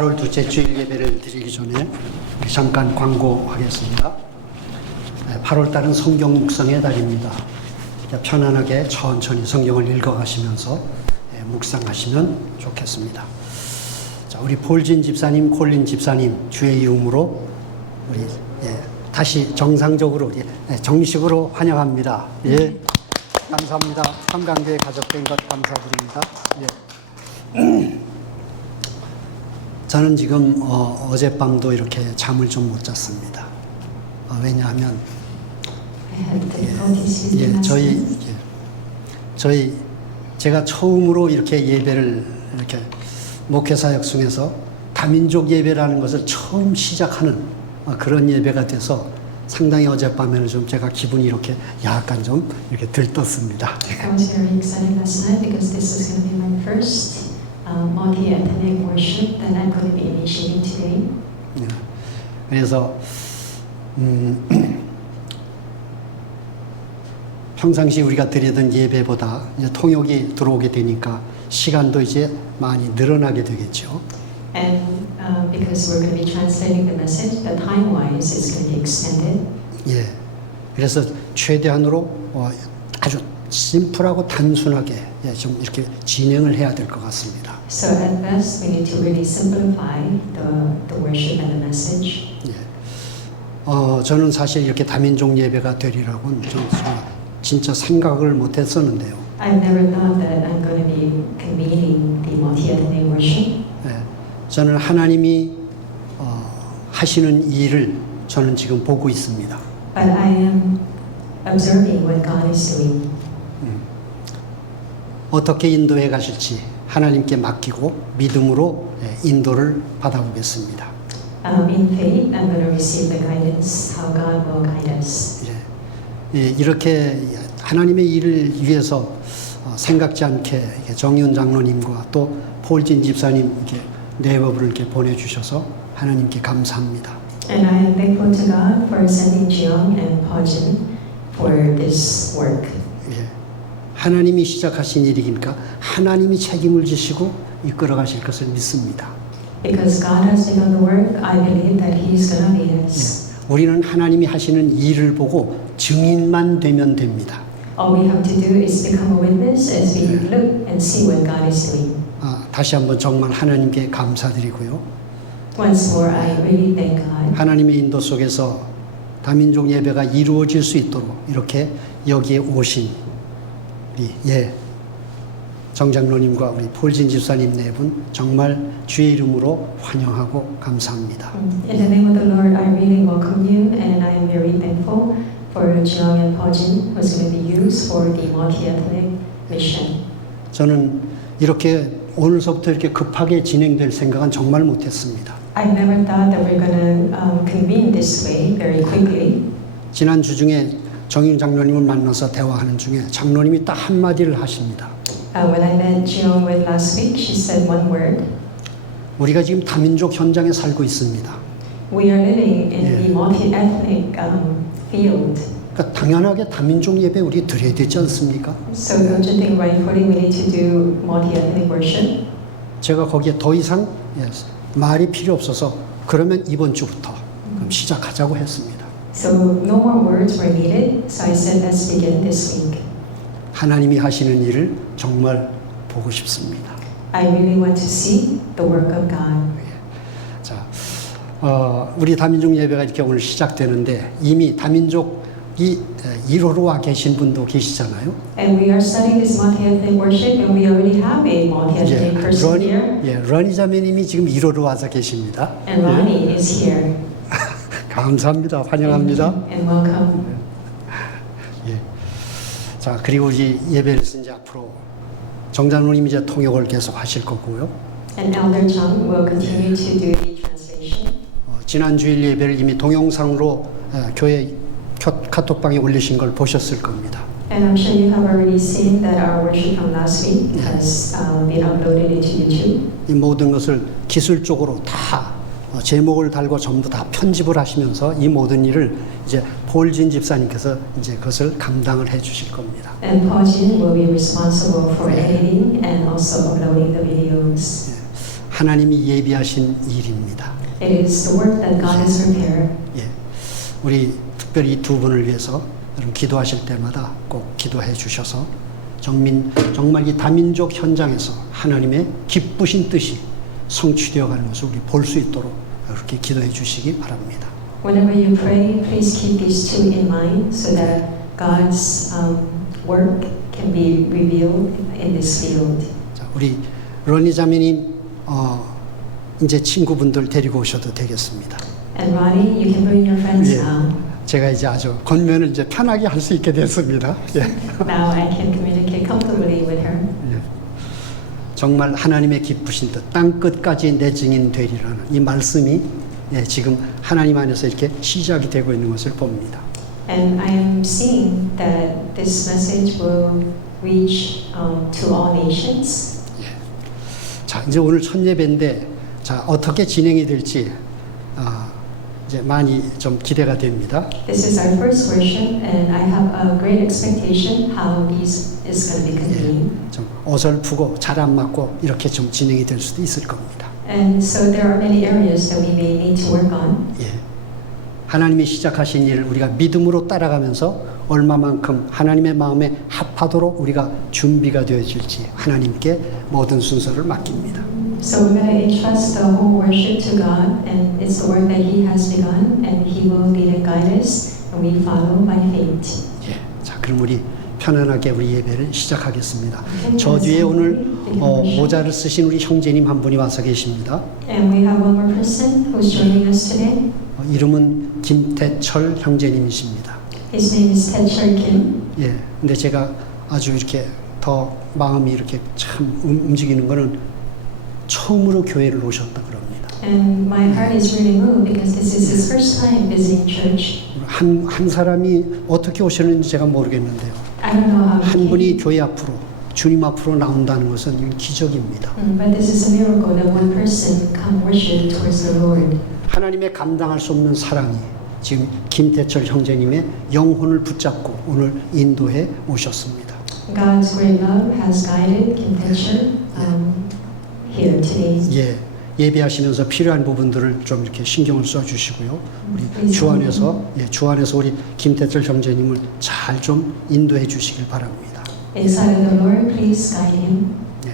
8월 둘째 주일 예배를 드리기 전에 잠깐 광고하겠습니다. 8월 달은 성경 묵상의 달입니다. 편안하게 천천히 성경을 읽어가시면서 묵상하시면 좋겠습니다. 자, 우리 폴진 집사님, 콜린 집사님 주의 이름으로 우리 다시 정상적으로 정식으로 환영합니다. 예, 감사합니다. 삼강교회 가족된 것 감사드립니다. 예. 저는 지금 어젯밤도 이렇게 잠을 좀 못 잤습니다. 왜냐하면 제가 처음으로 이렇게 예배를 이렇게 목회사역 중에서 다민족 예배라는 것을 처음 시작하는 그런 예배가 돼서 상당히 어젯밤에는 좀 제가 기분이 이렇게 약간 좀 이렇게 들떴습니다. I was very excited last night because this was going to be my first multi-ethnic worship that I'm going to be initiating today. 그래서 평상시 우리가 드리던 예배보다 이제 통역이 들어오게 되니까 시간도 이제 많이 늘어나게 되겠죠. And because we're going to be translating the message, the time-wise is going to be extended. 예, 그래서 최대한으로 아주 심플하고 단순하게 좀 이렇게 진행을 해야 될 것 같습니다. So at best, we need to really simplify the worship and the message. 예, 저는 사실 이렇게 다민족 예배가 되리라고는 좀 진짜 생각을 못했었는데요. I've never thought that I'm going to be convening the multi-ethnic worship. 예, 저는 하나님이 하시는 일을 저는 지금 보고 있습니다. But I am observing what God is doing. 어떻게 인도해 가실지 하나님께 맡기고 믿음으로 인도를 받아보겠습니다. In faith, I'm going to receive the guidance, how God will guide us. 예, 이렇게 하나님의 일을 위해서 생각지 않게 정윤 장로님과 또 폴진 집사님 이렇게 네버를 이렇게 보내주셔서 하나님께 감사합니다. And I am thankful to God for sending Jiyoung and Pojin for this work. 예, 하나님이 시작하신 일이니까 하나님이 책임을 지시고 이끌어 가실 것을 믿습니다. Because God has begun the work, I believe that He's going to lead us. 예, 우리는 하나님이 하시는 일을 보고 증인만 되면 됩니다. All we have to do is become a witness as we look and see what God is doing. 다시 한번 정말 하나님께 감사드리고요. Once more, I really thank God. 하나님의 인도 속에서 다민족 예배가 이루어질 수 있도록 이렇게 여기에 오신 우리 정장로님과 우리 폴진 집사님 네 분 정말 주의 이름으로 환영하고 감사합니다. In the name of the Lord, I really welcome you, and I am very thankful for Jiyoung and Pojin, who's going to be used for the multi-ethnic mission. 저는 이렇게 오늘서부터 이렇게 급하게 진행될 생각은 정말 못했습니다. I never thought that we're going to convene this way very quickly. 지난 주 중에 정윤 장로님을 만나서 대화하는 중에 장로님이 딱 한마디를 하십니다. When I met Jiyoung with last week, she said one word. 우리가 지금 다민족 현장에 살고 있습니다. We are living in the multi-ethnic field. 그러니까 당연하게 다민족 예배 우리 드려야 되지 않습니까? So don't you think rightfully we need to do multi-ethnic worship? 제가 거기에 더 이상 말이 필요 없어서 그러면 이번 주부터 그럼 시작하자고 했습니다. So no more words were needed. So I said, let's begin this week. 하나님이 하시는 일을 정말 보고 싶습니다. I really want to see the work of God. 자, 우리 다민족 예배가 이렇게 오늘 시작되는데 이미 다민족이 1호로 와 계신 분도 계시잖아요. And we are studying this multi-ethnic worship, and we already have a multi-ethnic person here. 러니 자매님이 지금 1호로 와서 계십니다. And Ronnie is here. 감사합니다. 환영합니다. And welcome. 예. 자, 그리고 우리 예배를 이제 앞으로 정장로님 이제 통역을 계속 하실 거고요. And Elder Chung will continue to do the translation. 지난 주일 예배를 이미 동영상으로 교회 카톡방에 올리신 걸 보셨을 겁니다. And I'm sure you have already seen that our worship from last week has been uploaded into YouTube. 이 모든 것을 기술적으로 다 제목을 달고 전부 다 편집을 하시면서 이 모든 일을 이제 폴진 집사님께서 이제 그것을 감당을 해 주실 겁니다. And Pojin will be responsible for editing and also uploading the videos. 하나님이 예비하신 일입니다. It is the work that God has prepared. 예, 우리 특별히 이 두 분을 위해서 여러분 기도하실 때마다 꼭 기도해 주셔서 정말 이 다민족 현장에서 하나님의 기쁘신 뜻이 성취되어 가는 것을 우리 볼 수 있도록 그렇게 기도해 주시기 바랍니다. Whenever you pray, please keep these two in mind so that God's work can be revealed in this field. 자, 우리 런니 자매님 이제 친구분들 데리고 오셔도 되겠습니다. And Ronnie, you can bring your friends 예, now. 제가 이제 아주 권면을 이제 편하게 할 수 있게 됐습니다. 예. Now I can communicate comfortably with her. 예. 정말 하나님의 기쁘신 뜻, 땅 끝까지 내 증인 되리라는 이 말씀이 예, 지금 하나님 안에서 이렇게 시작이 되고 있는 것을 봅니다. And I am seeing that this message will reach to all nations. 자, 이제 오늘 첫 예배인데, 자, 어떻게 진행이 될지 이제 많이 좀 기대가 됩니다. This is our first worship, and I have a great expectation how this is going to be convened. 좀 어설프고 잘 안 맞고 이렇게 좀 진행이 될 수도 있을 겁니다. And so there are many areas that we may need to work on. 예. 하나님이 시작하신 일을 우리가 믿음으로 따라가면서 얼마만큼 하나님의 마음에 합하도록 우리가 준비가 되어질지 하나님께 모든 순서를 맡깁니다. So we're going to entrust the whole worship to God, and it's the work that He has begun, and He will lead and guide us, and we follow by faith. 예. 자, 그럼 우리 편안하게 우리 예배를 시작하겠습니다. Okay, 저 뒤에 오늘 begin 모자를 쓰신 우리 형제님 한 분이 와서 계십니다. And we have one more person who's joining us today. 이름은 김태철 형제님이십니다. His name is Taechul Kim. 예. 근데 제가 아주 이렇게 더 마음이 이렇게 참 움직이는 거는 처음으로 교회를 오셨다 그럽니다. And my heart is really moved because this is his first time visiting church. 한 사람이 어떻게 오셨는지 제가 모르겠는데요. I don't know how he 한 came. 분이 교회 앞으로 주님 앞으로 나온다는 것은 이건 기적입니다. But this is a miracle that one person come worship towards the Lord. 하나님의 감당할 수 없는 사랑이 지금 김태철 형제님의 영혼을 붙잡고 오늘 인도해 오셨습니다. God's great love has guided Kim Taechul here today. 예, 예배하시면서 필요한 부분들을 좀 이렇게 신경을 써주시고요. 우리 주안에서 우리 김태철 형제님을 잘 좀 인도해 주시길 바랍니다. Inside of the Lord, please guide him. 예.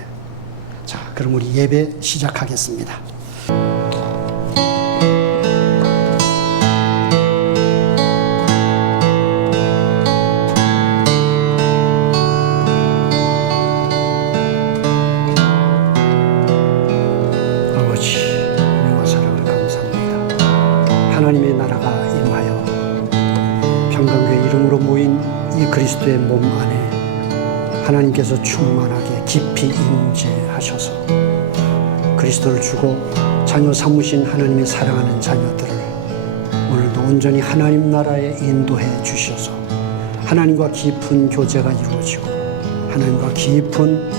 자, 그럼 우리 예배 시작하겠습니다. 아버지, 은혜와 사랑을 감사합니다. 하나님의 나라가 임하여 평강교회 이름으로 모인 이 그리스도의 몸 안에 하나님께서 충만하게 깊이 임재하셔서 그리스도를 주고 자녀 삼으신 하나님의 사랑하는 자녀들을 오늘도 온전히 하나님 나라에 인도해 주셔서 하나님과 깊은 교제가 이루어지고 하나님과 깊은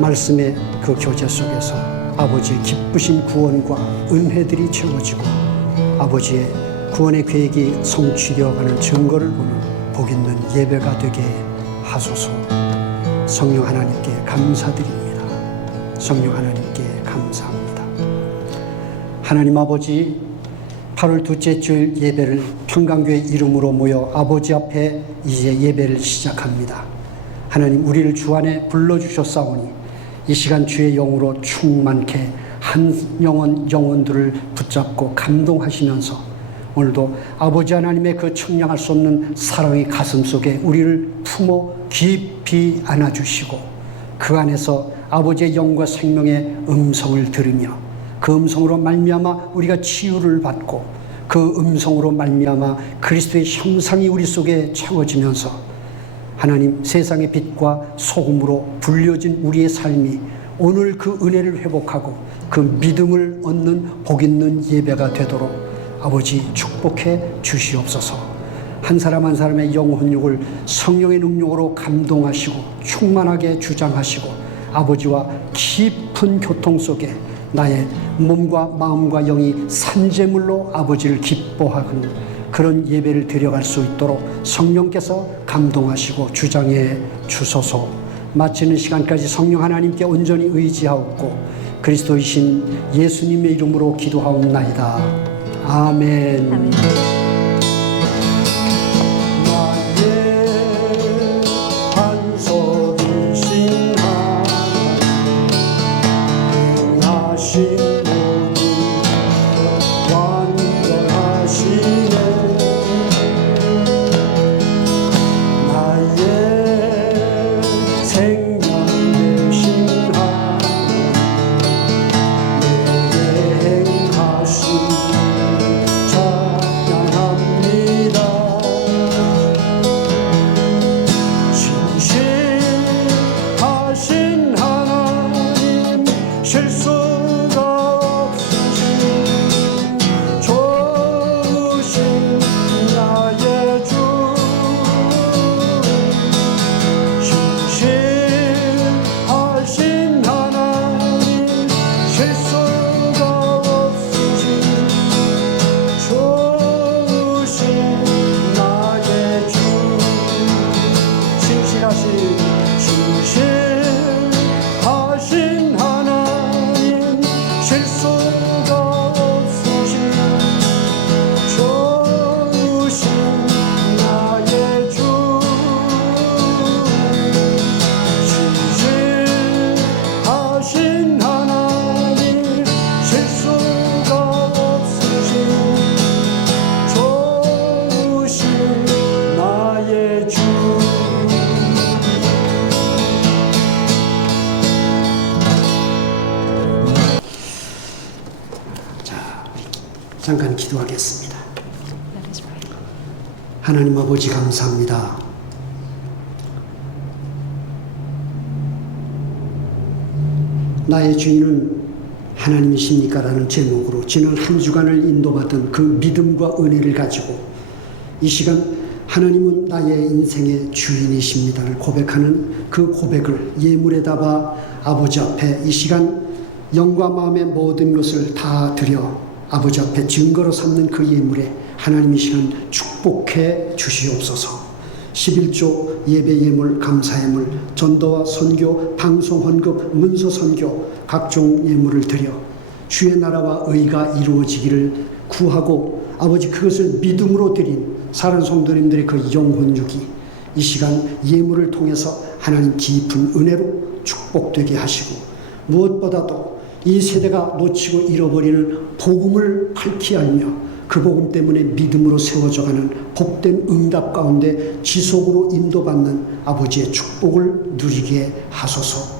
말씀의 그 교제 속에서 아버지의 기쁘신 구원과 은혜들이 채워지고 아버지의 구원의 계획이 성취되어가는 증거를 보는 복 있는 예배가 되게 하소서. 성령 하나님께 감사드립니다. 성령 하나님께 감사합니다. 하나님 아버지, 8월 둘째 주일 예배를 평강교회 이름으로 모여 아버지 앞에 이제 예배를 시작합니다. 하나님, 우리를 주 안에 불러주셨사오니 이 시간 주의 영으로 충만케 한 영혼들을 붙잡고 감동하시면서 오늘도 아버지 하나님의 그 청량할 수 없는 사랑의 가슴 속에 우리를 품어 깊이 안아주시고 그 안에서 아버지의 영과 생명의 음성을 들으며 그 음성으로 말미암아 우리가 치유를 받고 그 음성으로 말미암아 그리스도의 형상이 우리 속에 채워지면서 하나님, 세상의 빛과 소금으로 불려진 우리의 삶이 오늘 그 은혜를 회복하고 그 믿음을 얻는 복 있는 예배가 되도록 아버지 축복해 주시옵소서. 한 사람 한 사람의 영혼육을 성령의 능력으로 감동하시고 충만하게 주장하시고 아버지와 깊은 교통 속에 나의 몸과 마음과 영이 산재물로 아버지를 기뻐하는 그런 예배를 드려갈 수 있도록 성령께서 감동하시고 주장해 주소서. 마치는 시간까지 성령 하나님께 온전히 의지하옵고 그리스도이신 예수님의 이름으로 기도하옵나이다. 아멘. 아멘. 잠깐 기도하겠습니다. Let us pray. 하나님 아버지 감사합니다. 나의 주인은 하나님이십니까? 라는 제목으로 지난 한 주간을 인도받은 그 믿음과 은혜를 가지고 이 시간 하나님은 나의 인생의 주인이십니다를 고백하는 그 고백을 예물에 담아 아버지 앞에 이 시간 영과 마음의 모든 것을 다 드려 아버지 앞에 증거로 삼는 그 예물에 하나님 이 시간 축복해 주시옵소서. 11조 예배 예물, 감사 예물, 전도와 선교, 방송 헌금, 문서 선교 각종 예물을 드려 주의 나라와 의가 이루어지기를 구하고 아버지 그것을 믿음으로 드린 사랑 성도님들의 그 영혼 유기 이 시간 예물을 통해서 하나님 깊은 은혜로 축복되게 하시고 무엇보다도 이 세대가 놓치고 잃어버리는 복음을 밝히 알며 그 복음 때문에 믿음으로 세워져가는 복된 응답 가운데 지속으로 인도받는 아버지의 축복을 누리게 하소서.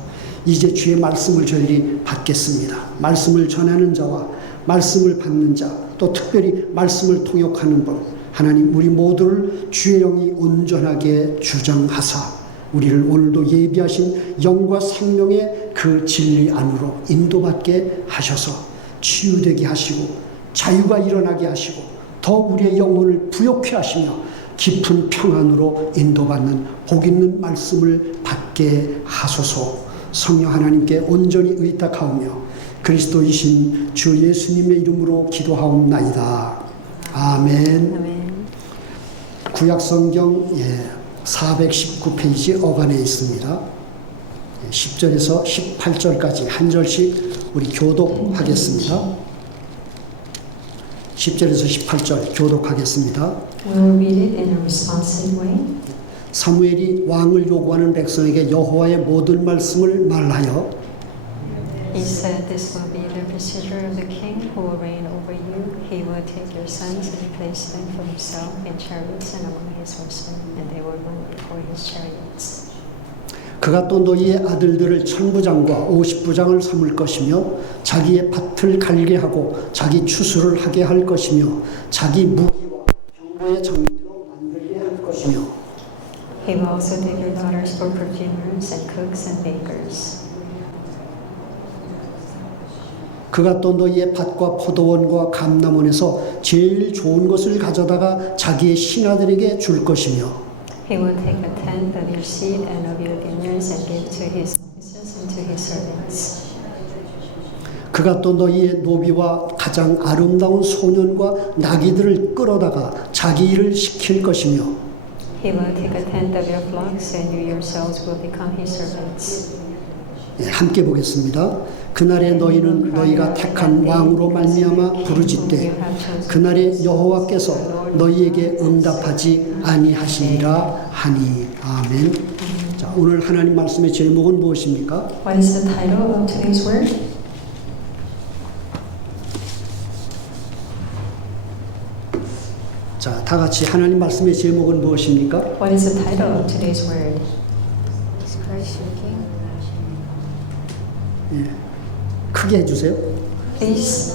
이제 주의 말씀을 저희들이 받겠습니다. 말씀을 전하는 자와 말씀을 받는 자, 또 특별히 말씀을 통역하는 분, 하나님 우리 모두를 주의 영이 온전하게 주장하사 우리를 오늘도 예비하신 영과 생명의 그 진리 안으로 인도받게 하셔서 치유되게 하시고 자유가 일어나게 하시고 더 우리의 영혼을 부욕케 하시며 깊은 평안으로 인도받는 복 있는 말씀을 받게 하소서. 성령 하나님께 온전히 의탁하오며 그리스도이신 주 예수님의 이름으로 기도하옵나이다. 아멘. 아멘. 구약성경 419페이지 어간에 있습니다. 10절에서 18절까지 한 절씩 우리 교독하겠습니다. 10절에서 18절 교독하겠습니다. We will read it in a responsive way. 사무엘이 왕을 요구하는 백성에게 여호와의 모든 말씀을 말하여 He said, "This will be the procedure of the king who will reign over you. He will take your sons and place them for himself in chariots and among his horsemen, and they will run before his chariots." 그가 또 너희의 아들들을 천부장과 50부장을 삼을 것이며 자기의 밭을 갈게 하고 자기 추수를 하게 할 것이며 자기 무기와 병거의 장비로 만들게 할 것이며 He will also take your daughters for perfumers and cooks and bakers. 그가 또 너희의 밭과 포도원과 감람원에서 제일 좋은 것을 가져다가 자기의 신하들에게 줄 것이며 He will take a tenth of your seed and of your vineyards and give to his officers and to his servants. 그가 또 너희의 노비와 가장 아름다운 소년과 나귀들을 끌어다가 자기 일을 시킬 것이며 He will take a tenth of your flocks and you yourselves will become his servants. 예, 함께 보겠습니다. 그날에 너희는 너희가 택한 왕으로 말미암아 부르짖되 그날에 여호와께서 너희에게 응답하지 아니하시리라 하니. 아멘. 자, 오늘 하나님 말씀의 제목은 무엇입니까? What is the title of today's word? 자, 다 같이 하나님 말씀의 제목은 무엇입니까? What is the title of today's word? Is Christ your King? 예, 크게 해주세요. Please.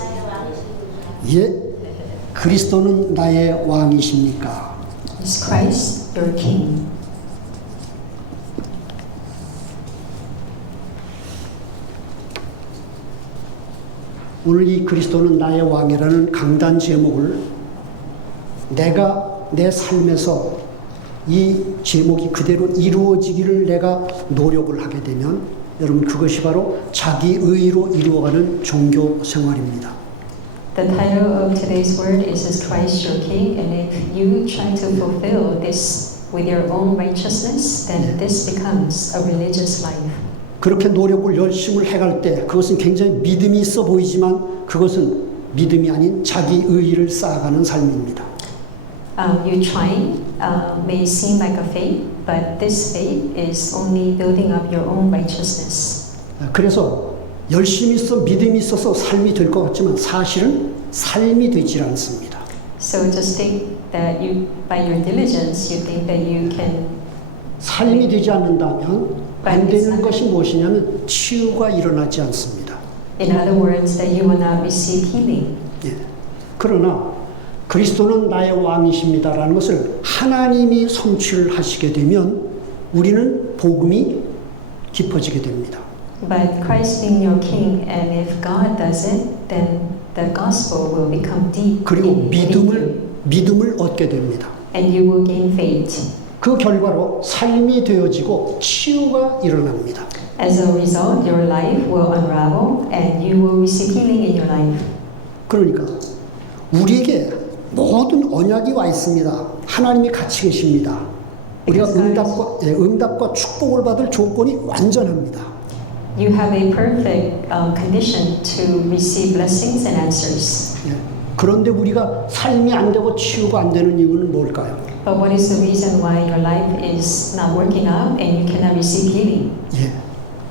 예, 그리스도는 나의 왕이십니까? Is Christ your King? 오늘 이 그리스도는 나의 왕이라는 강단 제목을 내가 내 삶에서 이 제목이 그대로 이루어지기를 내가 노력을 하게 되면 여러분 그것이 바로 자기 의로 이루어가는 종교 생활입니다. The title of today's word is Christ your King, and if you try to fulfill this with your own righteousness, then this becomes a religious life. 그렇게 노력을 열심을 해갈 때 그것은 굉장히 믿음이 있어 보이지만 그것은 믿음이 아닌 자기 의를 쌓아가는 삶입니다. You trying may seem like a faith, but this faith is only building up your own righteousness. 그래서 열심히 있어 믿음이 있어서 삶이 될 것 같지만 사실은 삶이 되질 않습니다. So just think that you, by your diligence, you think that you can. 삶이 되지 않는다면 안 되는 것이 무엇이냐면 치유가 일어나지 않습니다. In other words, that you will not receive healing. 예. 그러나 그리스도는 나의 왕이십니다라는 것을 하나님이 성취를 하시게 되면 우리는 복음이 깊어지게 됩니다. But Christ being your King, and if God does it, then the gospel will become deep 그리고 within you, 믿음을 얻게 됩니다. and you will gain faith. 그 결과로 삶이 되어지고 치유가 일어납니다. As a result, your life will unravel, and you will receive healing in your life. 그러니까 우리에게 모든 언약이 와 있습니다. 하나님이 같이 계십니다. 우리가 응답과 축복을 받을 조건이 완전합니다. You have a perfect condition to receive blessings and answers. 예. 그런데 우리가 삶이 안 되고 치유가 안 되는 이유는 뭘까요? But what is the reason why your life is not working out and you cannot receive healing? 예.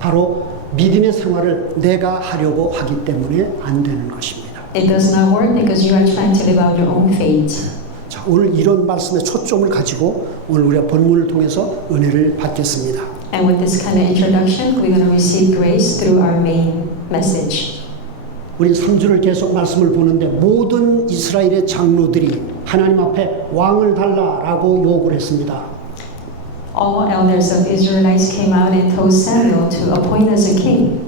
바로 믿음의 생활을 내가 하려고 하기 때문에 안 되는 것입니다. It does not work because you are trying to live out your own faith. 자, 오늘 이런 말씀의 초점을 가지고 오늘 우리가 본문을 통해서 은혜를 받겠습니다. And with this kind of introduction, we're going to receive grace through our main message. 우리 3주를 계속 말씀을 보는데 모든 이스라엘의 장로들이 하나님 앞에 왕을 달라라고 요구를 했습니다. All elders of Israelites came out and told Samuel to appoint us a king.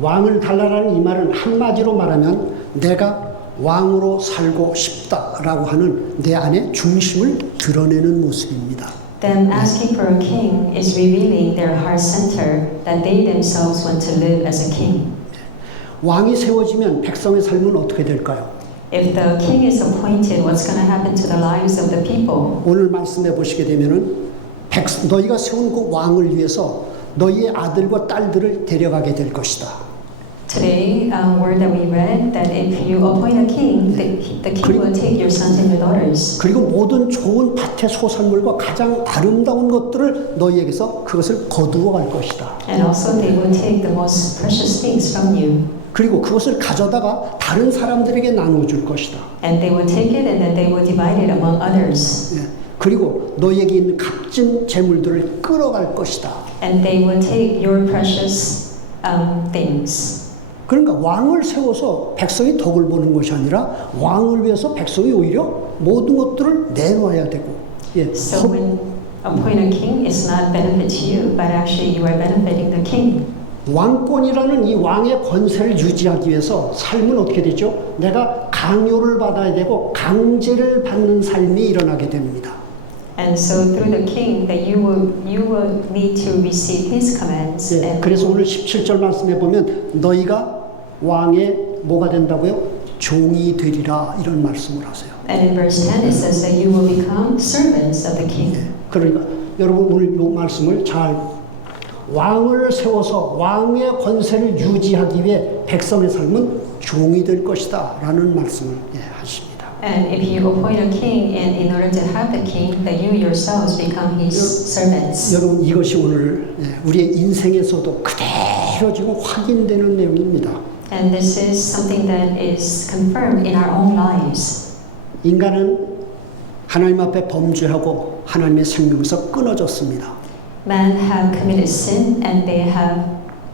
왕을 달라라는 이 말은 한마디로 말하면 내가 왕으로 살고 싶다라고 하는 내 안의 중심을 드러내는 모습입니다. Them asking for a king is revealing their heart center that they themselves want to live as a king. 왕이 세워지면 백성의 삶은 어떻게 될까요? If the king is appointed, what's going to happen to the lives of the people? 오늘 말씀해 보시게 되면은 너희가 세운 그 왕을 위해서 너희의 아들과 딸들을 데려가게 될 것이다. Today, word that we read that if you appoint a king, the king will take your sons and your daughters. 그리고 모든 좋은 밭의 소산물과 가장 아름다운 것들을 너희에게서 그것을 거두어 갈 것이다. And also they will take the most precious things from you. 그리고 그것을 가져다가 다른 사람들에게 나누어 줄 것이다. And they will take it and then they will divide it among others. 예. 그리고 너희에게 있는 값진 재물들을 끌어갈 것이다. And they will take your precious things. 그러니까 왕을 세워서 백성이 덕을 보는 것이 아니라 왕을 위해서 백성이 오히려 모든 것들을 내놓아야 되고. 예. So when appoint a king, it's not benefit to you, but actually you are benefiting the king. 왕권이라는 이 왕의 권세를 유지하기 위해서 삶은 어떻게 되죠? 내가 강요를 받아야 되고 강제를 받는 삶이 일어나게 됩니다. And so through the king, that you will need to receive his commands. 예, And 그래서 오늘 17절 말씀해 보면 너희가 왕의 뭐가 된다고요? 종이 되리라 이런 말씀을 하세요. And in verse 10 it says that you will become servants of the king. 예, 그러니까 여러분 오늘 이 말씀을 잘 왕을 세워서 왕의 권세를 유지하기 위해 백성의 삶은 종이 될 것이다 라는 말씀을 하십니다. And if you appoint a king, and in order to have the king, that you yourselves become his servants. 여러분 이것이 오늘 우리의 인생에서도 그대로 지금 확인되는 내용입니다. And this is something that is confirmed in our own lives. 인간은 하나님 앞에 범죄하고 하나님의 생명에서 끊어졌습니다. Man have committed sin and they have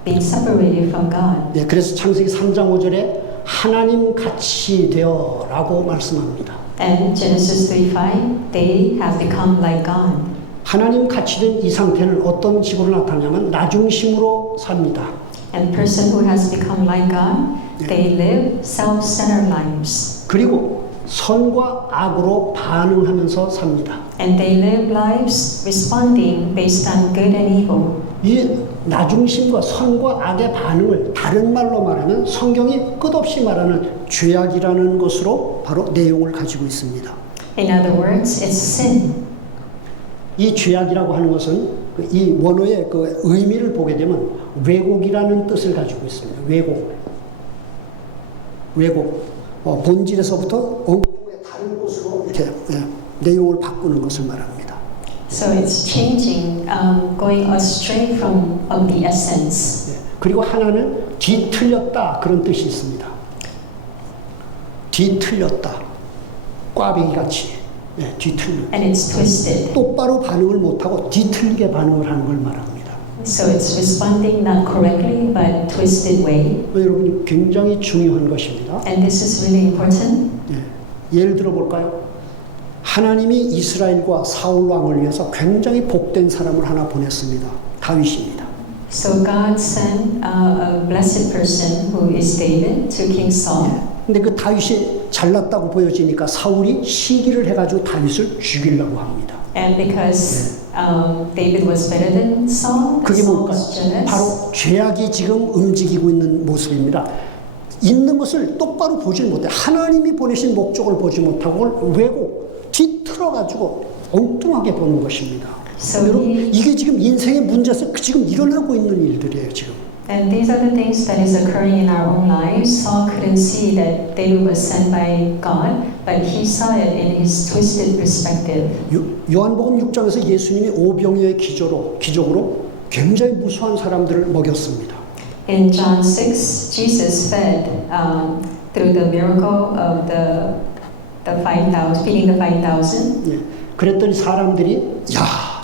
been separated from God. 네, 그래서 창세기 3장 5절에 하나님 같이 되어라고 말씀합니다. And Genesis 3:5, they have become like God. 하나님 같이 된 이 상태는 어떤 식으로 나타나냐면 나중심으로 삽니다. And the person who has become like God, they live self-centered lives. 그리고 선과 악으로 반응하면서 삽니다. And they live lives responding based on good and evil. 이 나중심과 선과 악의 반응을 다른 말로 말하면 성경이 끝없이 말하는 죄악이라는 것으로 바로 내용을 가지고 있습니다. In other words, it's sin. 이 죄악이라고 하는 것은 이 원어의 그 의미를 보게 되면 왜곡이라는 뜻을 가지고 있습니다. 왜곡. 본질에서부터 엉뚱의 다른 곳으로 이렇게 내용을 바꾸는 것을 말합니다. So it's changing, going astray from of the essence. 그리고 하나는 뒤틀렸다 그런 뜻이 있습니다. 뒤틀렸다. 꽈배기 같이 뒤틀렸다. And it's twisted. 똑바로 반응을 못하고 뒤틀리게 반응을 하는 걸 말합니다. So it's responding not correctly but twisted way. 여러분이 굉장히 중요한 것입니다. And this is really important. 예를 들어 볼까요? 하나님이 이스라엘과 사울 왕을 위해서 굉장히 복된 사람을 하나 보냈습니다. 다윗입니다. So God sent a blessed person who is David to King Saul. 근데 그 다윗이 잘났다고 보여지니까 사울이 시기를 해가지고 다윗을 죽이려고 합니다. And because David was better than Saul, 그게 Saul 뭘까요? was jealous. 바로 죄악이 지금 움직이고 있는 모습입니다. 있는 것을 똑바로 보지 못해 하나님이 보내신 목적을 보지 못하고 왜곡, 뒤틀어가지고 엉뚱하게 보는 것입니다. So 여러분 이게 지금 인생의 문제에서 지금 일어나고 있는 일들이에요 지금. And these are the things that is occurring in our own lives. Saul couldn't see that David was sent by God, but he saw it in his twisted perspective. 요한복음 6장에서 예수님이 오병이어의 기적으로 굉장히 무수한 사람들을 먹였습니다. In John 6, Jesus fed through the miracle of the 5,000, feeding the 5,000. 예, 그랬더니 사람들이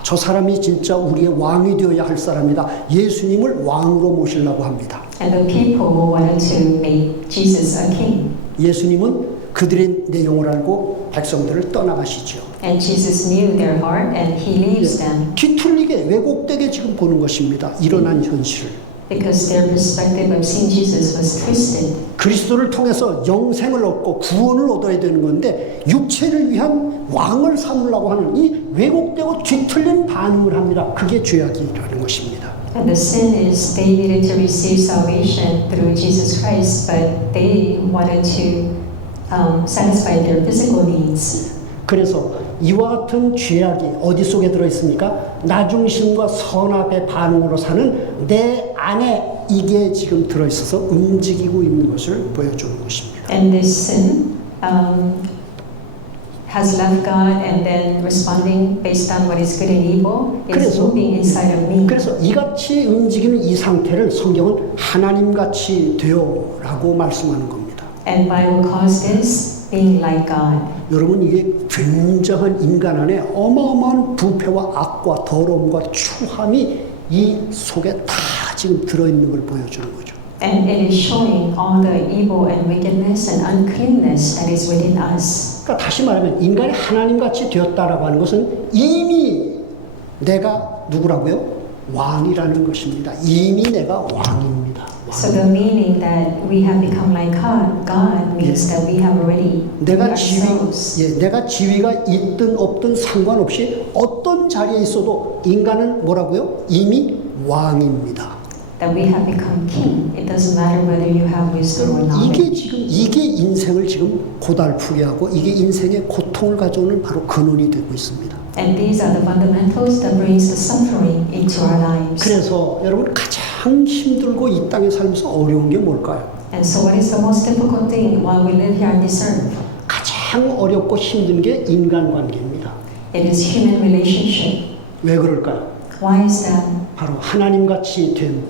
저 사람이 진짜 우리의 왕이 되어야 할 사람이다. 예수님을 왕으로 모시려고 합니다. And the people wanted to make Jesus a king. 예수님은 그들의 내용을 알고 백성들을 떠나가시죠. And Jesus knew their heart and he leaves them 뒤틀리게 왜곡되게 지금 보는 것입니다. 일어난 현실을. because their perspective of seeing Jesus was twisted. 그리스도를 통해서 영생을 얻고 구원을 얻어야 되는 건데 육체를 위한 왕을 삼으려고 하는 이 왜곡되고 뒤틀린 반응을 합니다. 그게 죄악이라는 것입니다. And the sin is they needed to receive salvation through Jesus Christ, but they wanted to satisfy their physical needs. 그래서 이와 같은 죄악이 어디 속에 들어있습니까? 나중심과 선악의 반응으로 사는 내 안에 이게 지금 들어있어서 움직이고 있는 것을 보여주는 것입니다. And this sin has left God and then responding based on what is good and evil is moving inside of me. 그래서 이같이 움직이는 이 상태를 성경은 하나님같이 되어라고 말씀하는 겁니다. And Bible calls this being like God. 여러분 이게 굉장한 인간 안에 어마어마한 부패와 악과 더러움과 추함이 이 속에 다 지금 들어있는 걸 보여주는 거죠. And it is showing all the evil and wickedness and uncleanness that is within us. 그러니까 다시 말하면 인간이 하나님같이 되었다라고 하는 것은 이미 내가 누구라고요? 왕이라는 것입니다. 이미 내가 왕입니다. So the meaning that we have become like God means that we have already 내가 ourselves. 내가 지위가 있든 없든 상관없이 어떤 자리에 있어도 인간은 뭐라고요? 이미 왕입니다. That we have become king. It doesn't matter whether you have wisdom or knowledge. 이게 인생을 지금 고달프게 하고 이게 인생의 고통을 가져오는 바로 근원이 되고 있습니다. And these are the fundamentals that brings the suffering into our lives. 그래서 여러분 가장 힘들고 이 땅에 살면서 어려운 게 뭘까요? And so what is the most difficult thing while we live here on this earth? 가장 어렵고 힘든 게 인간관계입니다. It is human relationship. 왜 그럴까요? Why is that? 바로 하나님같이 된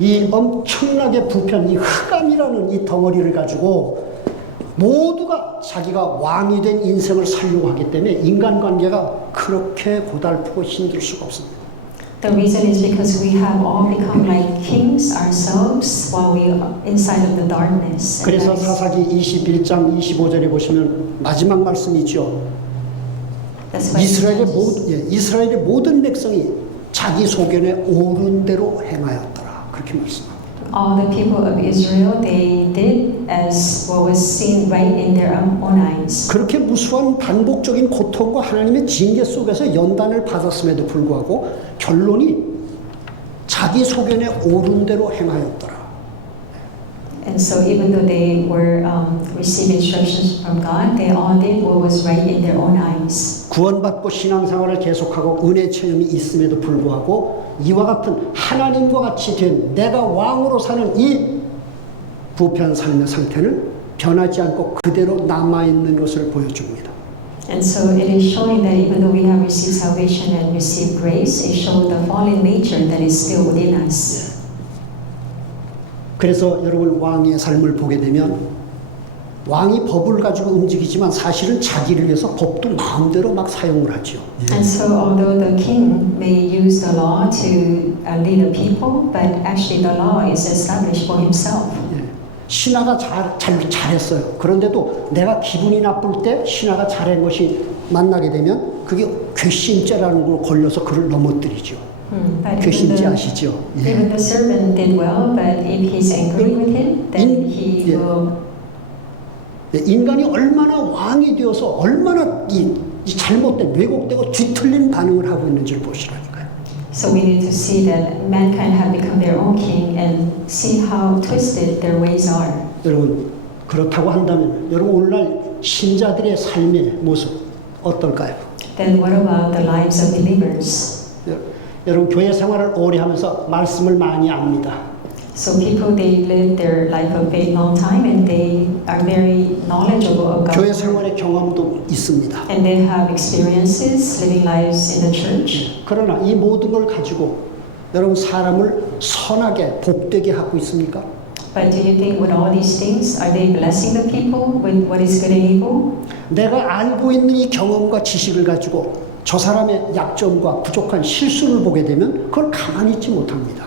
이 엄청나게 부패한 이 흑암이라는 이 덩어리를 가지고 모두가 자기가 왕이 된 인생을 살려고 하기 때문에 인간관계가 그렇게 고달프고 힘들 수가 없습니다. The reason is because we have all become like kings ourselves while we are inside of the darkness. And 그래서 that is- 사사기 21장 25절에 보시면 마지막 말씀이죠. that's why 이스라엘의 모든 백성이 자기 소견에 옳은 대로 행하였더라. 그렇게 말씀합니다. all the people of Israel, they did as what was seen right in their own eyes. 그렇게 무수한 반복적인 고통과 하나님의 징계 속에서 연단을 받았음에도 불구하고 결론이 자기 소견에 옳은 대로 행하였더라. And so even though they were receiving instructions from God, they all did what was right in their own eyes. 구원받고 신앙생활을 계속하고 은혜 체험이 있음에도 불구하고 이와 같은 하나님과 같이 된 내가 왕으로 사는 이 부패한 삶의 상태는 변하지 않고 그대로 남아있는 것을 보여줍니다. And so it is showing that even though we have received salvation and received grace, it shows the fallen nature that is still within us. 그래서 여러분 왕의 삶을 보게 되면 왕이 법을 가지고 움직이지만 사실은 자기를 위해서 법도 마음대로 막 사용을 하죠. And so although the king may use the law to lead the people, but actually the law is established for himself. 예. 신하가 잘했어요. 그런데도 내가 기분이 나쁠 때 신하가 잘한 것이 만나게 되면 그게 괘씸죄라는 걸 걸려서 그를 넘어뜨리죠. But 괘씸죄 아시죠? 예. even the servant did well, but if he's angry with him, then he 예. will. 예, 인간이 얼마나 왕이 되어서 얼마나 이 잘못된 왜곡되고 뒤틀린 반응을 하고 있는지를 보시라니까요. So we need to see that mankind have become their own king and see how twisted their ways are. 여러분 그렇다고 한다면 여러분 오늘날 신자들의 삶의 모습 어떨까요? Then what about the lives of believers? 여러분 교회 생활을 오래 하면서 말씀을 많이 압니다. So people, they live their life a very long time and they are very knowledgeable of 교회 God. 생활의 경험도 있습니다. And they have experiences living lives in the church. 그러나 이 모든 걸 가지고 여러분 사람을 선하게 복되게 하고 있습니까? But do you think with all these things, are they blessing the people with what is good and evil? 내가 알고 있는 이 경험과 지식을 가지고 저 사람의 약점과 부족한 실수를 보게 되면 그걸 가만히 있지 못합니다.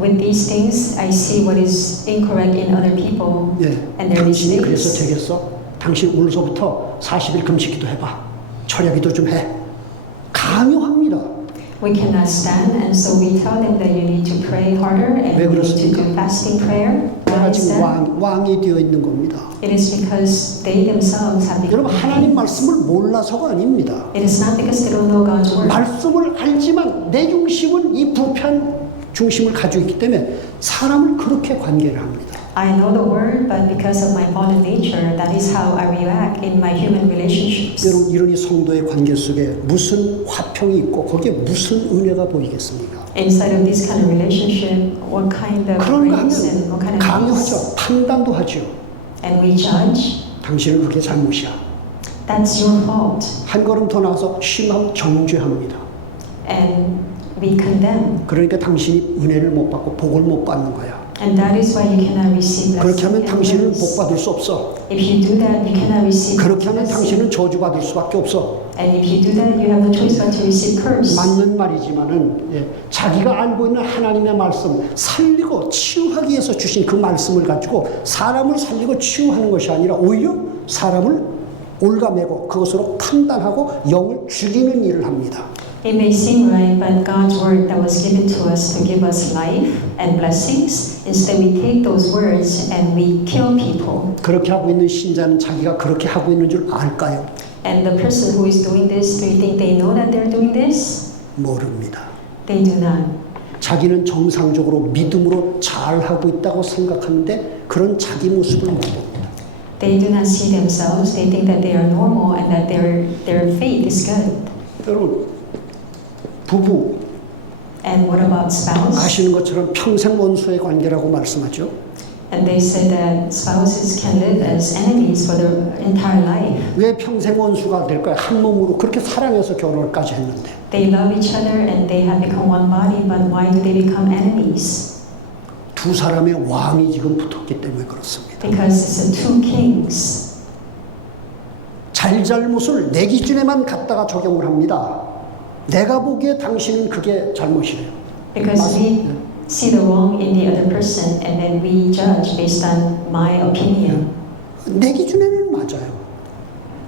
With these things, I see what is incorrect in other people 예, and their 당신이 그래서 mistakes. 되겠어? 당신 오늘서부터 40일 금식기도 해봐. 철야기도 좀 해. 강요합니다. We cannot stand, and so we tell them that you need to pray harder and 왜 you need to 그렇습니까? do fasting prayer. 내가 Why is 지금 that? 왕이 되어 있는 겁니다. It is because they themselves have become 여러분 하나님 kings. 말씀을 몰라서가 아닙니다. It is not because they don't know God's word. 말씀을 알지만 내 중심은 이 부패한 중심을 가지고 있기 때문에 사람을 그렇게 관계를 합니다. I know the word, but because of my fallen nature, that is how I react in my human relationships. 여러분 이런 이 성도의 관계 속에 무슨 화평이 있고 거기에 무슨 은혜가 보이겠습니까? Inside of this kind of relationship, what kind of 그런가 하면 grace and what kind of peace? 강요하죠. 판단도 하죠. And we judge. 당신은 그게 잘못이야. That's your fault. 한 걸음 더 나아서 심한 정죄합니다. And we condemn. 그러니까 당신이 은혜를 못 받고 복을 못 받는 거야. And that is why you cannot receive 그렇게 하면 blessing and 당신은 복 grace. 받을 수 없어. If you do that, you cannot receive 그렇게 하면 blessing. 당신은 저주 받을 수밖에 없어. And if you do that, you have no choice but to receive curse. 맞는 말이지만은 자기가 알고 있는 하나님의 말씀 살리고 치유하기 위해서 주신 그 말씀을 가지고 사람을 살리고 치유하는 것이 아니라 오히려 사람을 올가매고 그것으로 판단하고 영을 죽이는 일을 합니다. It may seem right, but God's word that was given to us to give us life and blessings, instead we take those words and we kill people. 그렇게 하고 있는 신자는 자기가 그렇게 하고 있는 줄 알까요? And the person who is doing this, do you think they know that they're doing this? 모릅니다. They do not. 자기는 정상적으로 믿음으로 잘하고 있다고 생각하는데 그런 자기 모습을 못 봅니다. They do not see themselves. They think that they are normal and that their faith is good. 여러분, 부부 And what about spouse? 아시는 것처럼 평생 원수의 관계라고 말씀하죠. And they said that spouses can live as enemies for their entire life. 왜 평생 원수가 될까요? 한 몸으로 그렇게 사랑해서 결혼까지 했는데. They love each other and they have become one body, but why do they become enemies? 두 사람의 왕이 지금 붙었기 때문에 그렇습니다. Because it's the two kings. 잘잘못을 내 기준에만 갖다가 적용을 합니다. 내가 보기에 당신은 그게 잘못이래요. Because we see the wrong in the other person and then we judge based on my opinion. 내 기준에는 맞아요.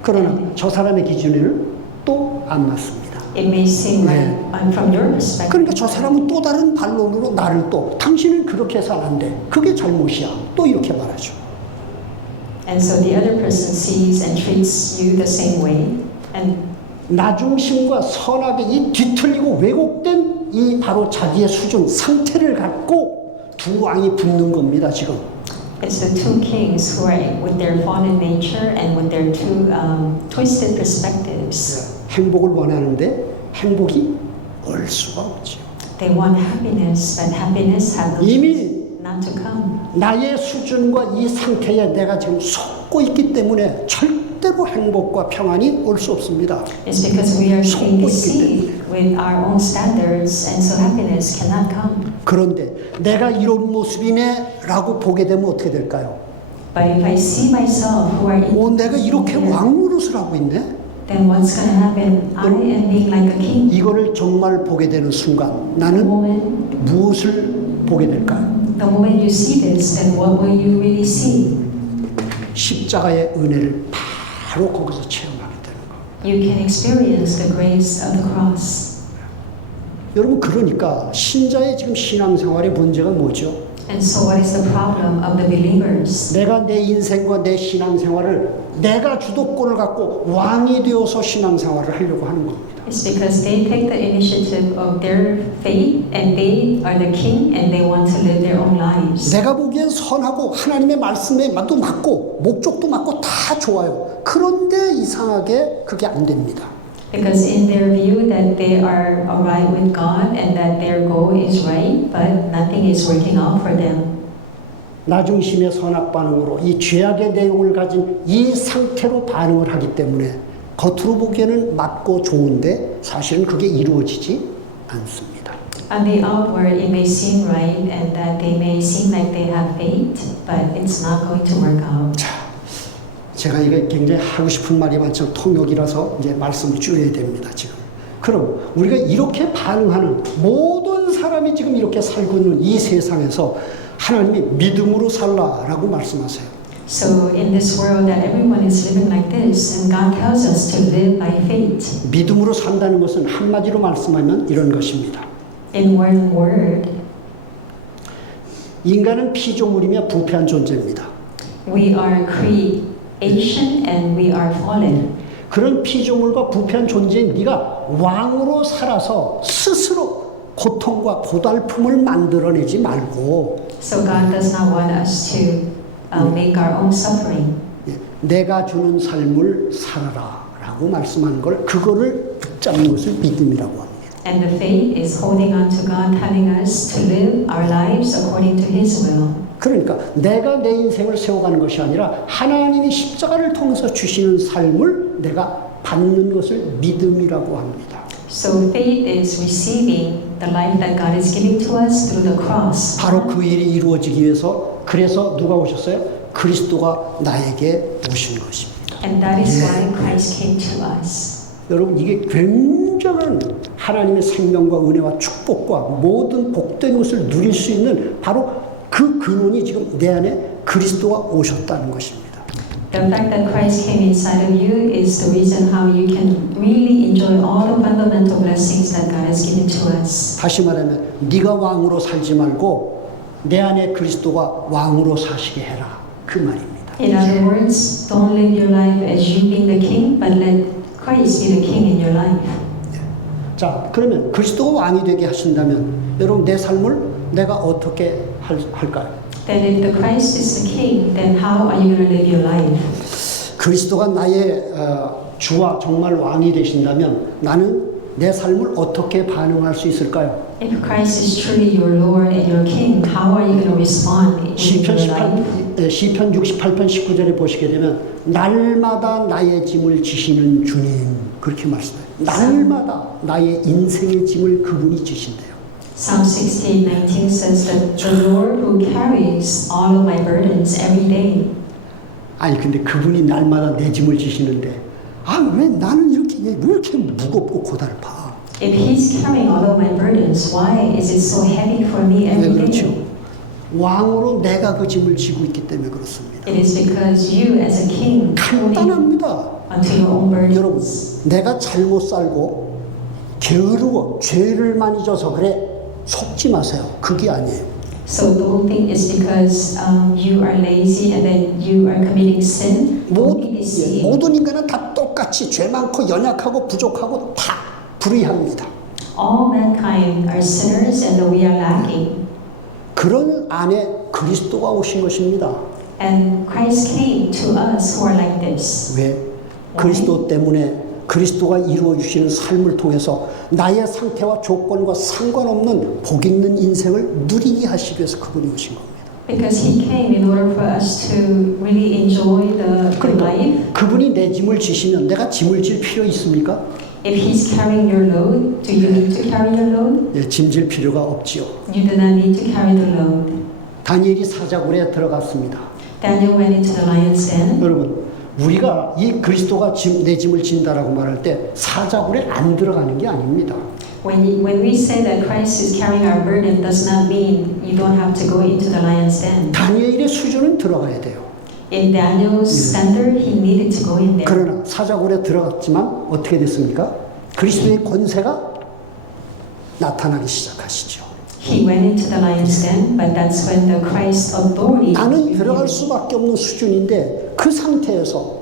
그러나 저 사람의 기준에는 또 안 맞습니다. It may seem like from your perspective. 그러니까 저 사람은 또 다른 반론으로 나를 또 당신은 그렇게 해서는 안 돼. 그게 잘못이야. 또 이렇게 말하죠. And so the other person sees and treats you the same way. And 나중심과 선악의 이 뒤틀리고 왜곡된 이 바로 자기의 수준, 상태를 갖고 두 왕이 붙는 겁니다, 지금. it's the two kings who are with their fallen nature and with their two twisted perspectives. 행복을 원하는데 행복이 올 수가 없죠. They want happiness, but happiness has no 이미 choice not to come. 나의 수준과 이 상태에 내가 지금 속고 있기 때문에 절대로 행복과 평안이 올 수 없습니다. It's because we are being 속고 있기 deceived with our own standards, and so happiness cannot come. 그런데 내가 이런 모습이네 라고 보게 되면 어떻게 될까요? But if I see myself who are in 내가 이렇게 왕노릇을 하고 있네? then what's going to happen? I am being like a king. 이거를 정말 보게 되는 순간 The 나는 moment, 무엇을 보게 될까요? the moment you see this, then what will you really see? 십자가의 은혜를 바로 거기서 체험하게 되는 거. You can experience the grace of the cross. 여러분 그러니까 신자의 지금 신앙생활의 문제가 뭐죠? And so what is the problem of the believers? 내가 내 인생과 내 신앙생활을 내가 주도권을 갖고 왕이 되어서 신앙생활을 하려고 하는 겁니다. It's because they take the initiative of their faith and they are the king and they want to live their own lives. 내가 보기엔 선하고 하나님의 말씀에 맞도 맞고 목적도 맞고 다 좋아요. 그런데 이상하게 그게 안 됩니다. Because in their view that they are alright with God and that their goal is right, but nothing is working out for them. 나중심의 선악 반응으로 이 죄악의 내용을 가진 이 상태로 반응을 하기 때문에 겉으로 보기에는 맞고 좋은데 사실은 그게 이루어지지 않습니다. On the outward, it may seem right and that they may seem like they have faith, but it's not going to work out. 자, 제가 이게 굉장히 하고 싶은 말이 많지만 통역이라서 이제 말씀을 줄여야 됩니다, 지금. 그럼 우리가 이렇게 반응하는 모든 사람이 지금 이렇게 살고 있는 이 세상에서 하나님이 믿음으로 살라라고 말씀하세요. So in this world that everyone is living like this, and God tells us to live by faith. 믿음으로 산다는 것은 한마디로 말씀하면 이런 것입니다. In one word, 인간은 피조물이며 부패한 존재입니다. we are creation and we are fallen. 그런 피조물과 부패한 존재인 네가 왕으로 살아서 스스로 고통과 고달픔을 만들어내지 말고 So God does not want us to make our own suffering. 내가 주는 삶을 살아라 라고 말씀하는 걸 그거를 붙잡는 것을 믿음이라고 합니다. And the faith is holding on to God, telling us to live our lives according to His will. 그러니까 내가 내 인생을 세워가는 것이 아니라 하나님이 십자가를 통해서 주시는 삶을 내가 받는 것을 믿음이라고 합니다. So faith is receiving the life that God is giving to us through the cross. 바로 그 일이 이루어지기 위해서 그래서 누가 오셨어요? 그리스도가 나에게 오신 것입니다. And that is why Christ came to us. 여러분 이게 굉장한 하나님의 생명과 은혜와 축복과 모든 복된 것을 누릴 수 있는 바로 그 근원이 지금 내 안에 그리스도가 오셨다는 것입니다. The fact that Christ came inside of you is the reason how you can really enjoy all the fundamental blessings that God has given to us. 다시 말하면 네가 왕으로 살지 말고 내 안에 그리스도가 왕으로 사시게 해라 그 말입니다. In other words, don't live your life as you being the king, but let Christ be the king in your life. 자, 그러면 그리스도가 왕이 되게 하신다면 여러분 내 삶을 내가 어떻게 할까요? Then if the Christ is the king, then how are you going to live your life? 그리스도가 나의 주와 정말 왕이 되신다면 나는 내 삶을 어떻게 반응할 수 있을까요? If Christ is truly your Lord and your King, how are you going to respond in 시편 your life? 시편 68편 19절에 보시게 되면 날마다 나의 짐을 지시는 주님 그렇게 말씀해요. 날마다 나의 인생의 짐을 그분이 지신대요. Psalm 68:19 says that the Lord who carries all of my burdens every day. 아니 근데 그분이 날마다 내 짐을 지시는데 아 왜 나는 왜 이렇게 무겁고 고달파? If He's carrying all of my burdens, why is it so heavy for me 왜 every 그렇죠? day? 왕으로 내가 그 짐을 지고 있기 때문에 그렇습니다. It is because you, as a king, holding 간단합니다. onto your own 여러분, burdens. 내가 잘못 살고 게으르고 죄를 많이 져서 그래 속지 마세요. 그게 아니에요. So don't think it's because you are lazy and then you are committing sin. Don't be deceived. 모든 인간은 다 똑같이 죄 많고 연약하고 부족하고 다 불의합니다. All mankind are sinners and we are lacking. 그런 안에 그리스도가 오신 것입니다. And Christ came to us who are like this. 왜? 그리스도 때문에 그리스도가 이루어 주시는 삶을 통해서 나의 상태와 조건과 상관없는 복 있는 인생을 누리게 하시기 위해서 그분이 오신 겁니다. Because He came in order for us to really enjoy the life. 그분이 내 짐을 지시면 내가 짐을 질 필요 있습니까? If He's carrying your load, do you need to carry your load? 예, 짐질 필요가 없지요. You do not need to carry the load. 다니엘이 사자굴에 들어갔습니다. Daniel went into the lion's den. 여러분, 우리가 이 그리스도가 내 짐을 진다라고 말할 때 사자굴에 안 들어가는 게 아닙니다. When we say that Christ is carrying our burden, does not mean you don't have to go into the lion's den. 다니엘의 수준은 들어가야 돼요. In Daniel's standard, he needed to go in there. 그러나 사자굴에 들어갔지만 어떻게 됐습니까? 그리스도의 권세가 나타나기 시작하시죠. He went into the lion's den, but that's when the Christ authority. 나는 들어갈 수밖에 없는 수준인데 그 상태에서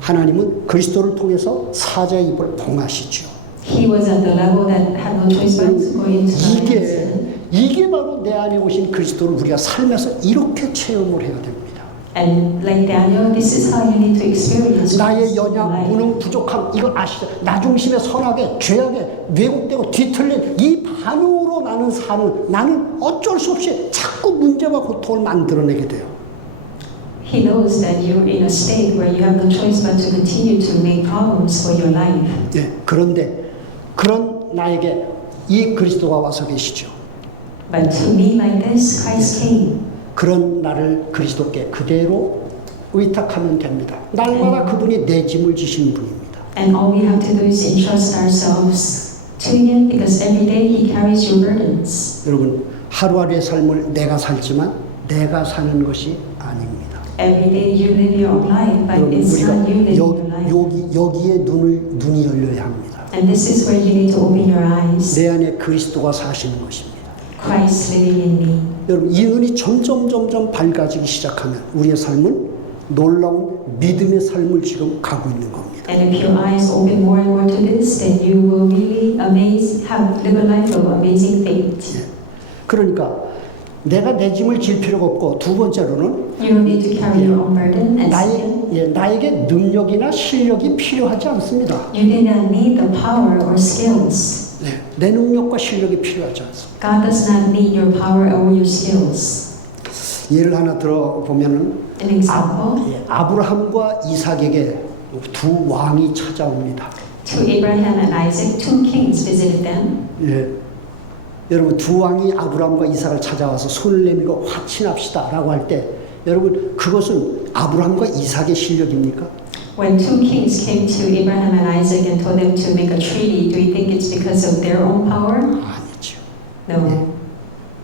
하나님은 그리스도를 통해서 사자의 입을 봉하시죠. He was at the level that had no choice but to go into the lion's den. 이게 바로 내 안에 오신 그리스도를 우리가 삶에서 이렇게 체험을 해야 됩니다. And like Daniel, this is how you need to experience 나의 Christ in 연약, life. 무능, 부족함 이거 아시죠? 나 중심의 선악에 죄악에 왜곡되고 뒤틀린 이 반응으로 나는 사는 나는 어쩔 수 없이 자꾸 문제와 고통을 만들어내게 돼요. He knows that you're in a state where you have no choice but to continue to make problems for your life. 예, 그런데 그런 나에게 이 그리스도가 와서 계시죠. But to me like this, Christ came. 그런 나를 그리스도께 그대로 의탁하면 됩니다. 날마다 그분이 내 짐을 지시는 분입니다. And all we have to do is entrust ourselves to Him because every day He carries your burdens. 여러분 하루하루의 삶을 내가 살지만 내가 사는 것이 아닙니다. Every day you live your own life, but 여러분 it's 우리가 not you living your life. 여기에 눈이 열려야 합니다. And this is where you need to open your eyes. 내 안에 그리스도가 사시는 것입니다. Christ living in me. 여러분 이 눈이 점점 밝아지기 시작하면 우리의 삶은 놀라운 믿음의 삶을 지금 가고 있는 겁니다. And if your eyes open more and more to this, then you will really live a life of amazing faith. 그러니까 내가 내 짐을 질 필요가 없고 두 번째로는 You don't need to carry your own burden. And second, 나에게 능력이나 실력이 필요하지 않습니다. you do not need the power or skills. 내 능력과 실력이 필요하지 않습니다. God does not need your power or your skills. 예를 하나 들어보면은 An example, 아브라함과 이삭에게 두 왕이 찾아옵니다. to Abraham and Isaac, two kings visited them. 예. 여러분 두 왕이 아브라함과 이삭을 찾아와서 손을 내밀고 화친합시다라고 할 때 여러분 그것은 아브라함과 이삭의 실력입니까? When two kings came to Abraham and Isaac and told them to make a treaty, do you think it's because of their own power? 아니죠. No.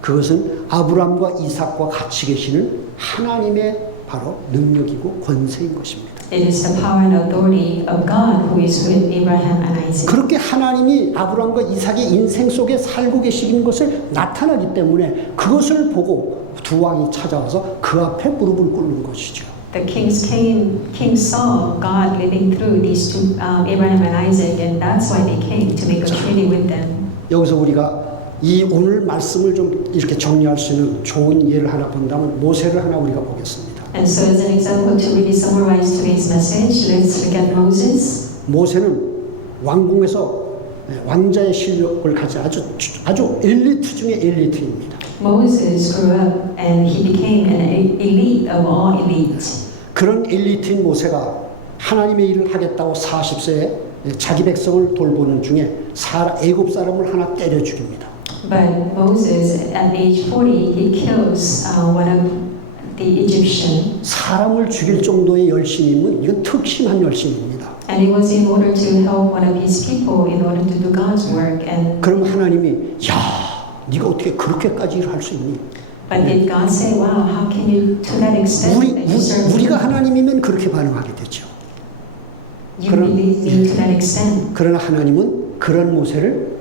그것은 아브라함과 이삭과 같이 계시는 하나님의 바로 능력이고 권세인 것입니다. It is the power and authority of God who is with Abraham and Isaac. 그렇게 하나님이 아브라함과 이삭의 인생 속에 살고 계시는 것을 나타나기 때문에 그것을 보고 두 왕이 찾아와서 그 앞에 무릎을 꿇는 것이죠. The kings saw God living through these two, Abraham and Isaac, and that's why they came to make a treaty with them. 여기서 우리가 이 오늘 말씀을 좀 이렇게 정리할 수 있는 좋은 예를 하나 본다면 모세를 하나 우리가 보겠습니다. And so as an example to really summarize today's message, let's look at Moses. 모세는 왕궁에서 왕자의 실력을 가진 아주 엘리트 중에 엘리트입니다. Moses grew up and he became an elite of all elites. 그런 엘리트인 모세가 하나님의 일을 하겠다고 40세에 자기 백성을 돌보는 중에 애굽 사람을 하나 때려 죽입니다. But Moses, at age 40, he kills one of the Egyptian, 사람을 죽일 정도의 열심이면 이건 특심한 열심입니다. and it was in order to help one of his people in order to do God's work. And 그럼 하나님이 네가 어떻게 그렇게까지 일을 할 수 있니? but did God say, "Wow, how can you to that extent that you serve 우리가 me? 하나님이면 그렇게 반응하게 되죠. You believe me to that extent?" 그러나 하나님은 그런 모세를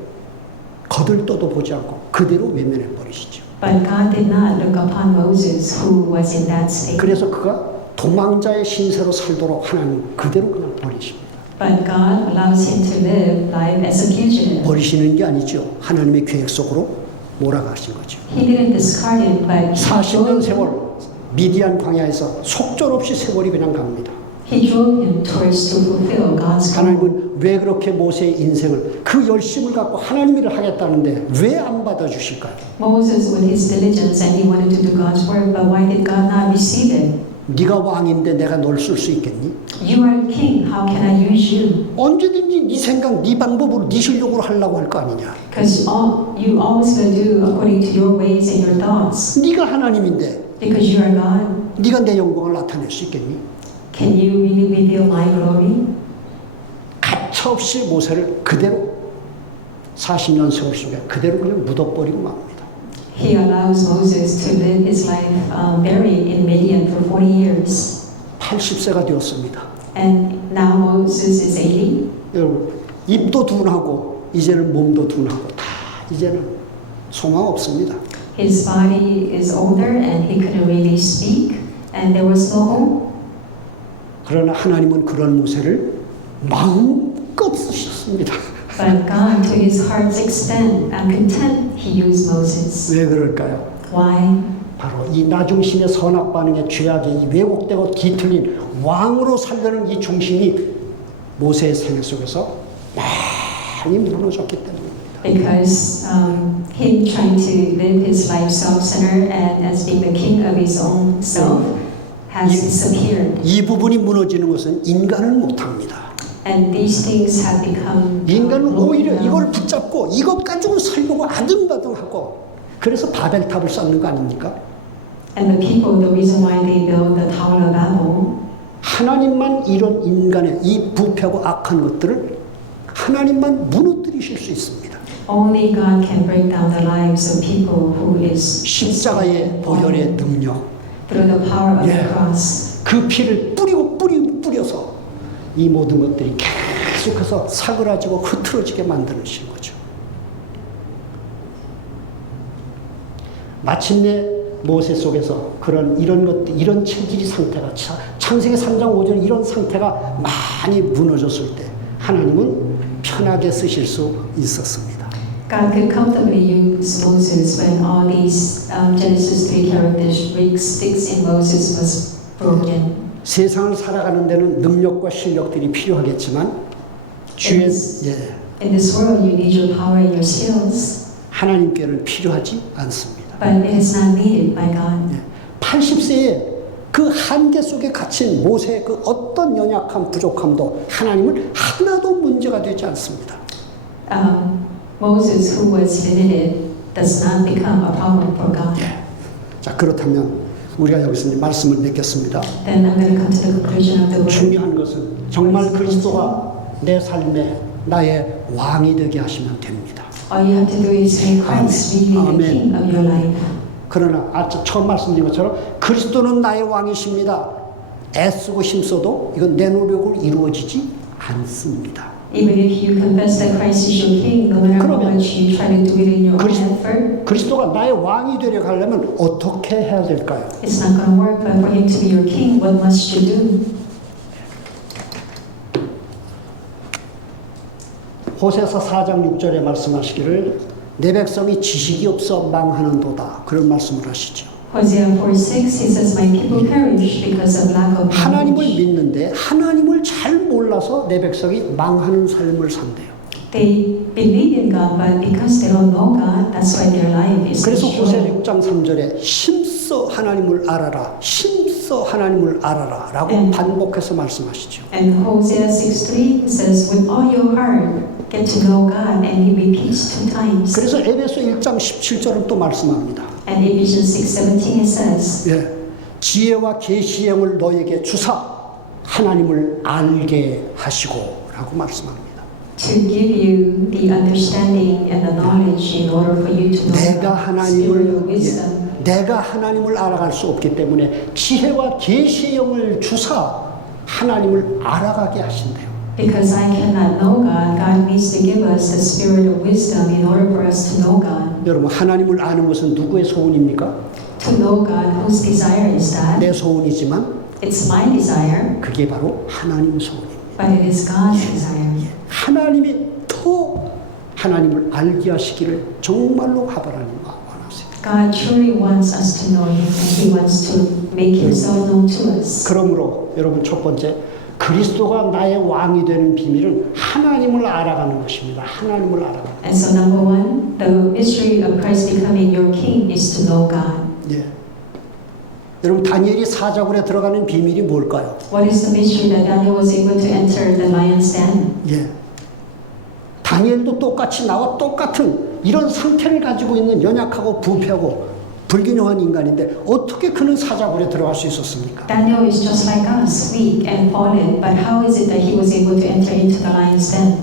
거들떠도 보지 않고 그대로 외면해 버리시죠. But God did not look upon Moses, who was in that state. 그래서 그가 도망자의 신세로 살도록 하나님 그대로 그냥 버리십니다. But God allows him to live life as a fugitive. 버리시는 게 아니죠. 하나님의 계획 속으로 몰아가신 거죠. He didn't discard him, but 40년 세월 미디안 광야에서 속절없이 세월이 그냥 갑니다. he drove him towards to fulfill God's call. 하나님은 왜 그렇게 모세의 인생을 그 열심을 갖고 하나님 일을 하겠다는데 왜 안 받아주실까요? Moses, with his diligence, and he wanted to do God's work, but why did God not receive it? 네가 왕인데 내가 널 쓸 수 있겠니? You are king. How can I use you? 언제든지 네 생각, 네 방법으로, 네 실력으로 하려고 할 거 아니냐. Because you always will do according to your ways and your thoughts. 네가 하나님인데 Because you are God. 네가 내 영광을 나타낼 수 있겠니? Can you really reveal my glory? 가차없이 모세를 그대로 40년 세월 속에 그대로 그냥 묻어버리고 맙니다. He allows Moses to live his life buried in Midian for 40 years. 80세가 되었습니다. And now Moses is 80. 여러분, 입도 둔하고 이제는 몸도 둔하고 다 이제는 소망 없습니다. His body is older and he couldn't really speak, and there was no hope. 그러나 하나님은 그런 모세를 마음껏 쓰셨습니다. But God, to his heart's extent and content, he used Moses. 왜 그럴까요? Why? 바로 이 나중심의 선악 반응의 죄악의 이 왜곡되고 뒤틀린 왕으로 살려는 이 중심이 모세의 생애 속에서 많이 무너졌기 때문입니다. Because him trying to live his life self-centered and as being the king of his own self has disappeared. 이 부분이 무너지는 것은 인간은 못합니다. And these things have become 인간은 오히려 이걸 붙잡고 이것 가지고 살려고 아등바등하고 그래서 바벨탑을 쌓는 거 아닙니까? And the people, the reason why they built the Tower of Babel, 하나님만 이런 인간의 이 부패하고 악한 것들을 하나님만 무너뜨리실 수 있습니다. only God can break down the lives of people who is 십자가의 보혈의 능력, through the power of the Yeah. cross. 그 피를 뿌려서 이 모든 것들이 계속해서 사그라지고 흐트러지게 만드신 거죠. 마침내 모세 속에서 이런 것들, 이런 체질이 상태가 창세기 3장 5절 이런 상태가 많이 무너졌을 때 하나님은 편하게 쓰실 수 있었습니다. God could comfortably use Moses when all these Genesis 3 characteristics in Moses was broken. 세상을 살아가는 데는 능력과 실력들이 필요하겠지만 주의 In this world, you need your power and your skills, 하나님께는 필요하지 않습니다. but it is not needed by God. 80세에 그 한계 속에 갇힌 모세의 그 어떤 연약함, 부족함도 하나님은 하나도 문제가 되지 않습니다. Moses, who was limited, does not become a problem for God. 자, 그렇다면 우리가 여기서 이제 말씀을 맺겠습니다. Then I'm going to come to the conclusion of the word. 중요한 것은 정말 그리스도가 내 삶에 나의 왕이 되게 하시면 됩니다. All you have to do is make Christ really the Amen. king of your life. 그러나 처음 말씀드린 것처럼 그리스도는 나의 왕이십니다. 애쓰고 힘써도 이건 내 노력으로 이루어지지 않습니다. Even if you confess that Christ is your king, no matter how 그러면 much you try to do it in your own effort, 그리스도가 나의 왕이 되려 하려면 어떻게 해야 될까요? it's not going to work. But for him to be your king, what must you do? 호세서 4장 6절에 말씀하시기를 내 백성이 지식이 없어 망하는도다 그런 말씀을 하시죠. Hosea 4:6, he says, "My people perish because of lack of 하나님을 knowledge." 믿는데 하나님을 잘 몰라서 내 백성이 망하는 삶을 산대요. They believe in God, but because they don't know God, that's why their life is 그래서 호세 destroyed. 6장 3절에 힘써 하나님을 알아라, 힘써 하나님을 알아라 라고 반복해서 말씀하시죠. And Hosea 6:3 says, with all your heart, get to know God, and he repeats 2 times. 그래서 에베소 1장 17절은 또 말씀합니다. And Ephesians 6:17 it says, 예, 지혜와 계시의 영을 너에게 주사 하나님을 알게 하시고 라고 말씀합니다. to give you the understanding and the knowledge in order for you to know 내가 God, spiritual 하나님을 wisdom. 내가 하나님을 알아갈 수 없기 때문에 지혜와 계시의 영을 주사 하나님을 알아가게 하신대요. Because I cannot know God, God needs to give us the spirit of wisdom in order for us to know God. 여러분 하나님을 아는 것은 누구의 소원입니까? To know God, whose desire is that? 내 소원이지만 It's my desire, 그게 바로 하나님 소원입니다. but it is God's desire. 하나님이 더 하나님을 알게 하시기를 정말로 하나님 원하세요. God truly wants us to know Him, and He wants to make Himself known to us. 그러므로 여러분 첫 번째 그리스도가 나의 왕이 되는 비밀은 하나님을 알아가는 것입니다. 하나님을 알아가는 것. And so number one, the mystery of Christ becoming your King is to know God. 예. 여러분 다니엘이 사자굴에 들어가는 비밀이 뭘까요? What is the mystery that Daniel was able to enter the lion's den? 예. 다니엘도 똑같이 나와 똑같은 이런 상태를 가지고 있는 연약하고 부패하고 불균형한 인간인데 어떻게 그는 사자굴에 들어갈 수 있었습니까? Daniel is just like us, weak and fallen, but how is it that he was able to enter into the lion's den?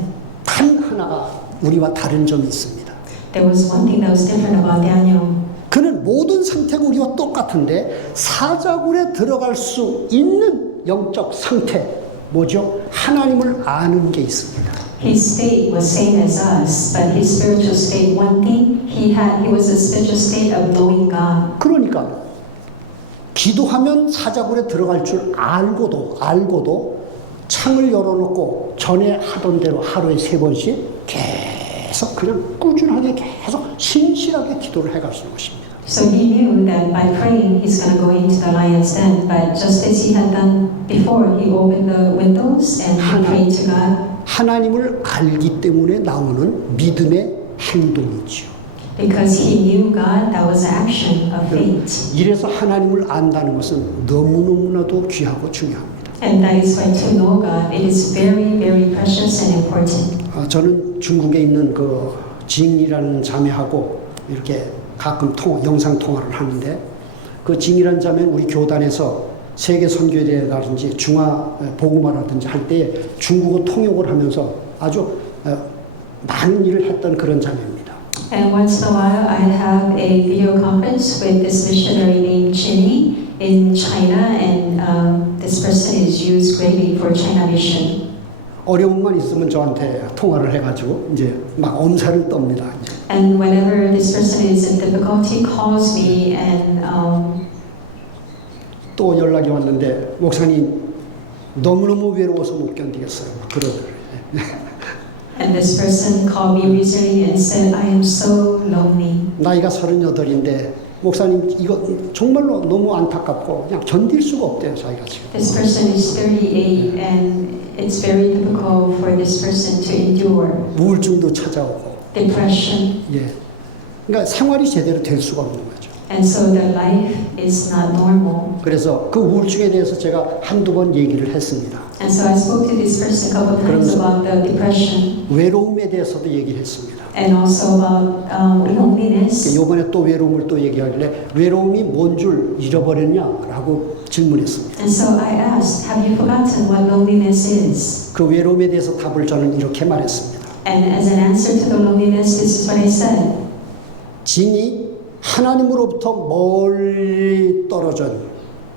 단 하나가 우리와 다른 점이 있습니다. There was one thing that was different about Daniel. 그는 모든 상태가 우리와 똑같은데 사자굴에 들어갈 수 있는 영적 상태 뭐죠? 하나님을 아는 게 있습니다. His state was same as us, but his spiritual state, one thing he was a spiritual state of knowing God. 그러니까 기도하면 사자굴에 들어갈 줄 알고도 창을 열어놓고 전에 하던 대로 하루에 3번씩 계속 그냥 꾸준하게 계속 신실하게 기도를 해가시는 것입니다. So he knew that by praying he's going to go into the lion's den, but just as he had done before, he opened the windows and he prayed to God. 하나님을 알기 때문에 나오는 믿음의 행동이지요. Because he knew God, that was an action of faith. 이래서 하나님을 안다는 것은 너무너무나도 귀하고 중요합니다. And that is why to know God, it is very, very precious and important. 저는 중국에 있는 그 징이라는 자매하고 이렇게 가끔 영상 통화를 하는데 그 징이라는 자매는 우리 교단에서 세계 선교대회 가든지 중화 복음화라든지 할 때 중국어 통역을 하면서 아주 많은 일을 했던 그런 자매입니다. And once in a while, I have a video conference with this missionary named Chinny in China, and this person is used greatly for China mission. 어려움만 있으면 저한테 통화를 해가지고 이제 막 엄살을 떱니다. 이제. And whenever this person is in difficulty, calls me and 또 연락이 왔는데 목사님 너무너무 외로워서 못 견디겠어요. 그러더라고요. and this person called me recently and said, I am so lonely. 나이가 38인데 목사님 이거 정말로 너무 안타깝고 그냥 견딜 수가 없대요. 자기가 지금. This person is 38 and it's very difficult for this person to endure 우울증도 찾아오고. depression. 예. 그러니까 생활이 제대로 될 수가 없는 거죠. And so their life is not normal. 그래서 그 우울증에 대해서 제가 한두 번 얘기를 했습니다. And so I spoke to this person a couple of times about the depression 외로움에 대해서도 얘기를 했습니다. and also about loneliness. 이번에 또 외로움을 또 얘기하길래 외로움이 뭔 줄 잃어버렸냐라고 질문했습니다. And so I asked, have you forgotten what loneliness is? 그 외로움에 대해서 답을 저는 이렇게 말했습니다. And as an answer to the loneliness, this is what I said. 진이 하나님으로부터 멀리 떨어진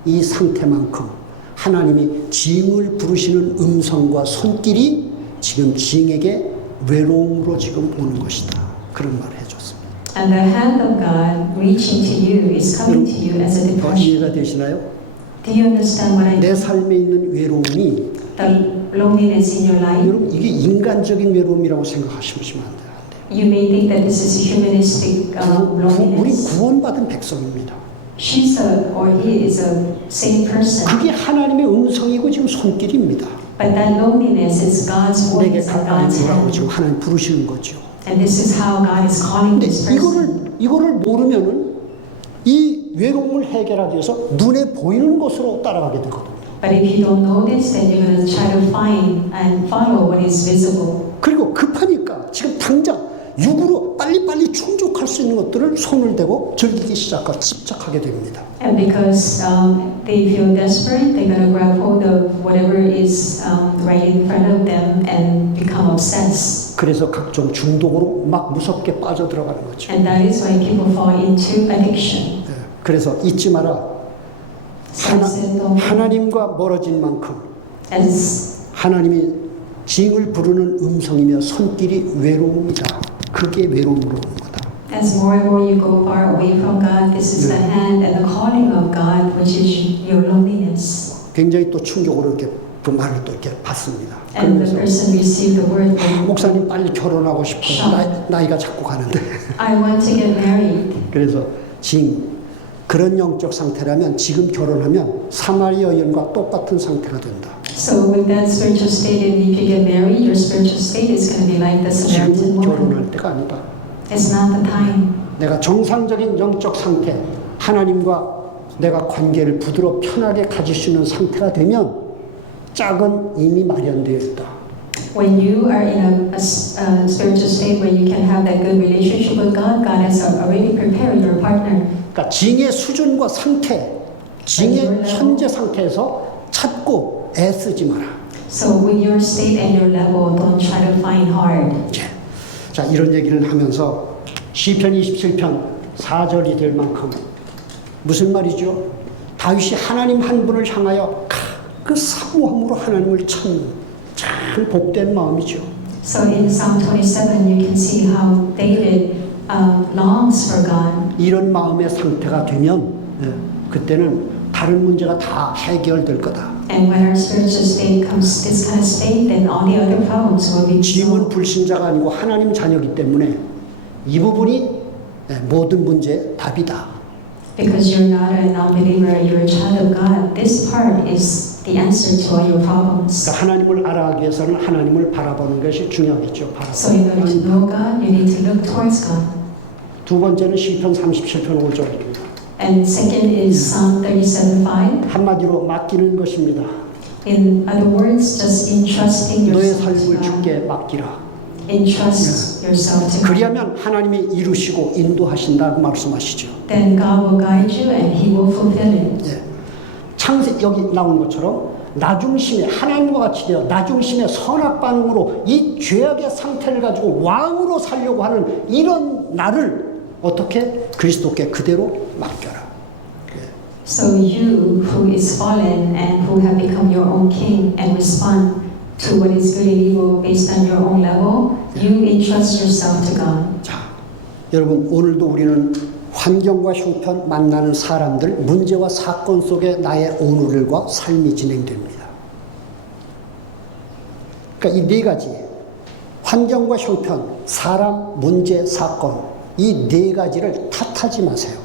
이 상태만큼 하나님이 징을 부르시는 음성과 손길이 지금 징에게 외로움으로 지금 오는 것이다. 그런 말을 해줬습니다. And the hand of God reaching to you is coming to you as a depression. 이해가 되시나요? Do you understand what I 내 mean? 삶에 있는 외로움이 The loneliness in your life. 여러분 이게 인간적인 외로움이라고 생각하시면 안 돼요. You may think that this is humanistic 우리 loneliness. 구원받은 백성입니다. She's or he is a same person. 그게 하나님의 음성이고 지금 손길입니다. But that loneliness is God's 내게 voice and 가까이 God's 오라고 hand. 지금 하나님 부르시는 거죠. And this is how God is calling 근데 this person. 이거를 모르면은 이 외로움을 해결하기 위해서 눈에 보이는 것으로 따라가게 되거든요. But if you don't know this, then you're going to try to find and follow what is visible. 그리고 급하니까 지금 당장 육으로 빨리빨리 충족할 수 있는 것들을 손을 대고 즐기기 시작하고 집착하게 됩니다. And because they feel desperate, they're going to grab hold of whatever is right in front of them and become obsessed. 그래서 각종 중독으로 막 무섭게 빠져들어가는 거죠. And that is why people fall into addiction. 네. 그래서 잊지 마라. 하나님과 멀어진 만큼 As 하나님이 징을 부르는 음성이며 손길이 외로움이다. 그게 외로움으로 오는 거다. As more and more you go far away from God, this is the hand and the calling of God, which is your loneliness. 굉장히 또 충격으로 이렇게 그 말을 또 이렇게 받습니다. And the 그러면서 person received the word, 목사님 빨리 결혼하고 싶어요. 나이가 자꾸 가는데. I want to get married. 그래서 그런 영적 상태라면 지금 결혼하면 사마리 여인과 똑같은 상태가 된다. So with that spiritual state, and if you get married, your spiritual state is going to be like the Samaritan 지금은 woman. 결혼할 때가 아니다. It's not the time. 내가 정상적인 영적 상태, 하나님과 내가 관계를 부드럽고 편하게 가질 수 있는 상태가 되면 짝은 이미 마련되어 있다. When you are in a spiritual state where you can have that good relationship with God, God has already prepared your partner. 그러니까 징의 수준과 상태, 징의 현재 상태에서 찾고 애쓰지 마라. So with your state and your level, don't try to find hard. 자, 이런 얘기를 하면서 시편 27편 4절이 될 만큼 무슨 말이죠? 다윗이 하나님 한 분을 향하여 그 사모함으로 하나님을 찾는 참 복된 마음이죠. So in Psalm 27, you can see how David longs for God. 이런 마음의 상태가 되면 그때는 다른 문제가 다 해결될 거다. And when our spiritual state comes this kind of state, then all the other problems will be 짐은 solved. 불신자가 아니고 하나님 자녀이기 때문에 이 부분이 모든 문제의 답이다. Because you're not a non-believer, you're a child of God. This part is the answer to all your problems. 그러니까 하나님을 알아가기 위해서는 하나님을 바라보는 것이 중요하겠죠. So in order to know God, you need to look towards God. 두 번째는 시편 37편 5절입니다. And second is Psalm 37:5. 한마디로 맡기는 것입니다. In other words, just entrusting 너의 yourself to 삶을 God. 주께 맡기라. Entrust yourself to God. 그리하면 하나님이 이루시고 인도하신다고 말씀하시죠. Then God will guide you and He will fulfill it. 예. 창세 여기 나온 것처럼 나중심에 하나님과 같이 되어 나중심의 선악 반응으로 이 죄악의 상태를 가지고 왕으로 살려고 하는 이런 나를 어떻게 그리스도께 그대로 맡겨라. So you who is fallen and who have become your own king and respond to what is good and evil based on your own level, you entrust yourself to God. 자, 여러분 오늘도 우리는 환경과 형편, 만나는 사람들, 문제와 사건 속에 나의 오늘과 삶이 진행됩니다. 그러니까 이 네 가지, 환경과 형편, 사람, 문제, 사건, 이 네 가지를 탓하지 마세요.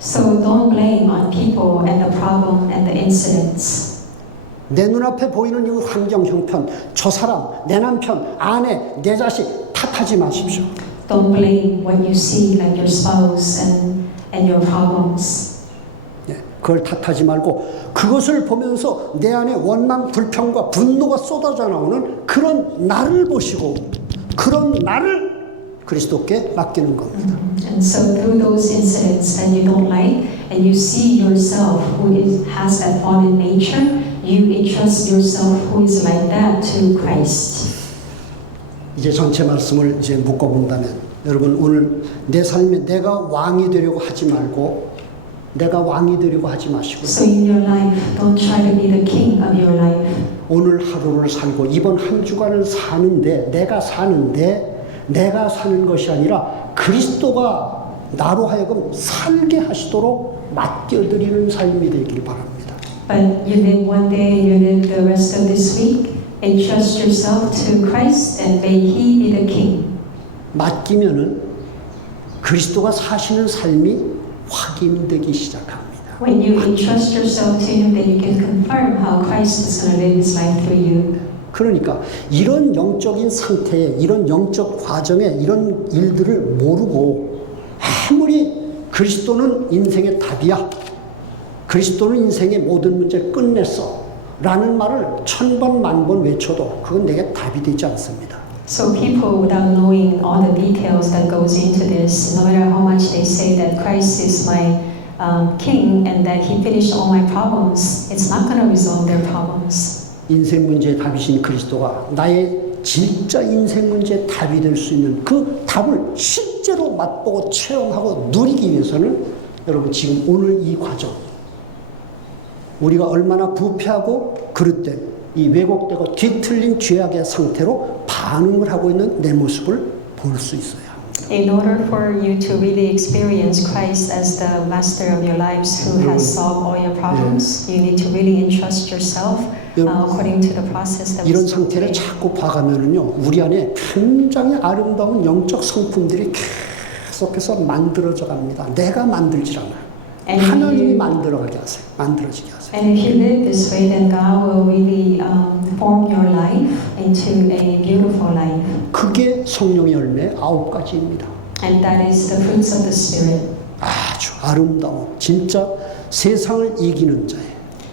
So don't blame on people and the problem and the incidents. 내 눈앞에 보이는 이 환경, 형편, 저 사람, 내 남편, 아내, 내 자식 탓하지 마십시오. Don't blame what you see, like your spouse and your problems. 그걸 탓하지 말고 그것을 보면서 내 안에 원망, 불평과 분노가 쏟아져 나오는 그런 나를 보시고 그런 나를 그리스도께 맡기는 겁니다. And so through those incidents that you don't like and you see yourself has that fallen nature, you entrust yourself who is like that to Christ. 이제 전체 말씀을 이제 묶어본다면 여러분 오늘 내 삶에 내가 왕이 되려고 하지 말고 내가 왕이 되려고 하지 마시고 So in your life, don't try to be the king of your life. 오늘 하루를 살고 이번 한 주간을 사는데 내가 사는 것이 아니라 그리스도가 나로 하여금 살게 하시도록 맡겨드리는 삶이 되길 바랍니다. But you live one day and you live the rest of this week. Entrust yourself to Christ and may He be the king. 맡기면은 그리스도가 사시는 삶이 확인되기 시작합니다. When you entrust yourself to Him, then you can confirm how Christ is going to live His life through you. 그러니까 이런 영적인 상태에, 이런 영적 과정에 이런 일들을 모르고 아무리 그리스도는 인생의 답이야, 그리스도는 인생의 모든 문제를 끝냈어 라는 말을 1000번, 10,000번 외쳐도 그건 내게 답이 되지 않습니다. So people, without knowing all the details that goes into this, no matter how much they say that Christ is my king and that he finished all my problems, it's not going to resolve their problems. 인생 문제의 답이신 그리스도가 나의 진짜 인생 문제의 답이 될 수 있는 그 답을 실제로 맛보고 체험하고 누리기 위해서는 여러분 지금 오늘 이 과정, 우리가 얼마나 부패하고 그릇된 이 왜곡되고 뒤틀린 죄악의 상태로 반응을 하고 있는 내 모습을 볼 수 있어야 합니다. In order for you to really experience Christ as the master of your lives who has solved all your problems, you need to really entrust yourself according to the process that 이런 was 상태를 자꾸 봐가면은요, 우리 안에 굉장히 아름다운 영적 성품들이 계속해서 만들어져 갑니다. 내가 만들질 않아요. 하나님이 만들어가게 하세요. 만들어지게 하세요. And if you live this way, then God will really form your life into a beautiful life. 그게 성령의 열매 9가지입니다. And that is the fruits of the Spirit. 아주 아름다운, 진짜 세상을 이기는 자의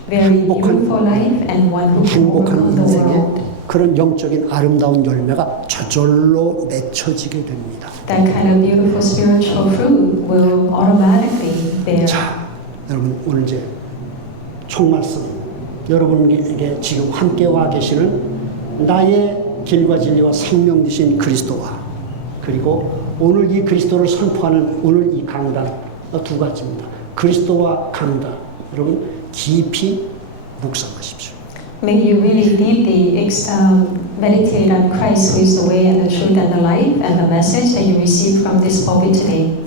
Very beautiful life and one who can 행복한 overcome the 인생에 world. 그런 영적인 아름다운 열매가 저절로 맺혀지게 됩니다. That kind of beautiful spiritual fruit will automatically bear. 자, 여러분 오늘 이제 총 말씀, 여러분에게 지금 함께 와 계시는 나의 길과 진리와 생명 되신 그리스도와, 그리고 오늘 이 그리스도를 선포하는 오늘 이 강단, 두 가지입니다. 그리스도와 강단, 여러분 깊이 묵상하십시오. May you really deeply meditate on Christ, who is the way and the truth and the life, and the message that you receive from this pulpit today.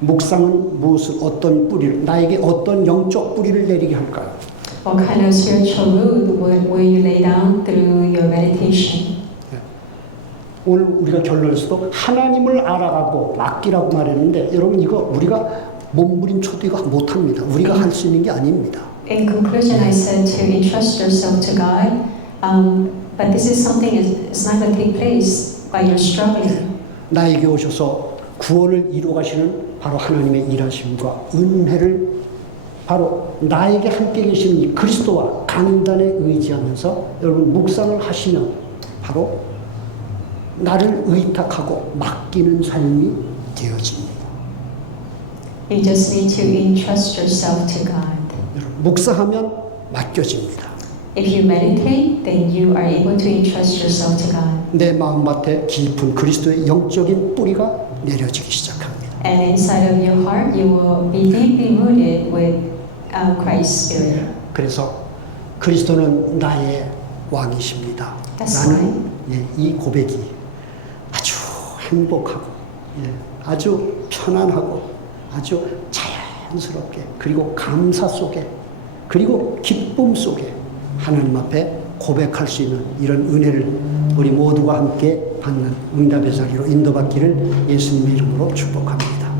묵상은 무엇을, 어떤 뿌리를, 나에게 어떤 영적 뿌리를 내리게 할까요? What kind of spiritual root will you lay down through your meditation? 오늘 우리가 결론에서도 하나님을 알아가고 맡기라고 말했는데, 여러분 이거 우리가 몸부림쳐도 이거 못합니다. 우리가 할 수 있는 게 아닙니다. In conclusion, I said to entrust yourself to God, but this is something it's not going to take place by your struggling. 나에게 오셔서 구원을 이루어 가시는 바로 하나님의 일하심과 은혜를 바로 나에게 함께 계시는 이 그리스도와 강단에 의지하면서 여러분 묵상을 하시면 바로 나를 의탁하고 맡기는 삶이 되어집니다. You just need to entrust yourself to God. 여러분 묵상하면 맡겨집니다. If you meditate, then you are able to entrust yourself to God. 내 마음밭에 깊은 그리스도의 영적인 뿌리가 내려지기 시작합니다. And inside of your heart, you will be deeply rooted with Christ's Spirit. 그래서 그리스도는 나의 왕이십니다. That's 라는 이 고백이 아주 행복하고 아주 편안하고 아주 자연스럽게, 그리고 감사 속에, 그리고 기쁨 속에 하나님 앞에 고백할 수 있는 이런 은혜를 우리 모두가 함께 받는 응답의 자리로 인도받기를 예수님의 이름으로 축복합니다.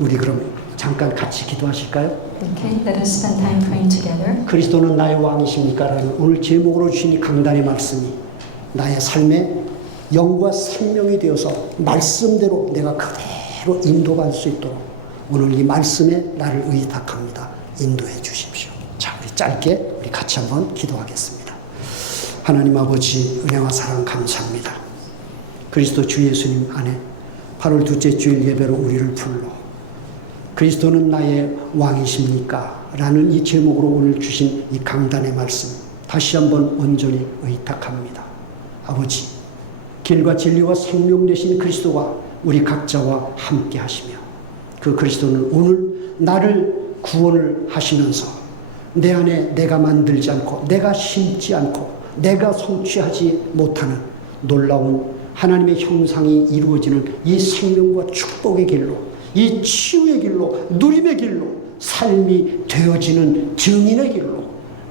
우리 그럼 잠깐 같이 기도하실까요? Okay, let us spend time praying together. 그리스도는 나의 왕이십니까? 라는 오늘 제목으로 주신 이 강단의 말씀이 나의 삶의 영과 생명이 되어서 말씀대로 내가 그대로 인도받을 수 있도록 오늘 이 말씀에 나를 의탁합니다. 인도해 주십시오. 자, 우리 짧게 우리 같이 한번 기도하겠습니다. 하나님 아버지, 은혜와 사랑 감사합니다. 그리스도 주 예수님 안에 8월 둘째 주일 예배로 우리를 불러 그리스도는 나의 왕이십니까? 라는 이 제목으로 오늘 주신 이 강단의 말씀 다시 한번 온전히 의탁합니다. 아버지, 길과 진리와 생명 되신 그리스도가 우리 각자와 함께 하시며 그 그리스도는 오늘 나를 구원을 하시면서 내 안에 내가 만들지 않고 내가 심지 않고 내가 성취하지 못하는 놀라운 하나님의 형상이 이루어지는 이 생명과 축복의 길로, 이 치유의 길로, 누림의 길로, 삶이 되어지는 증인의 길로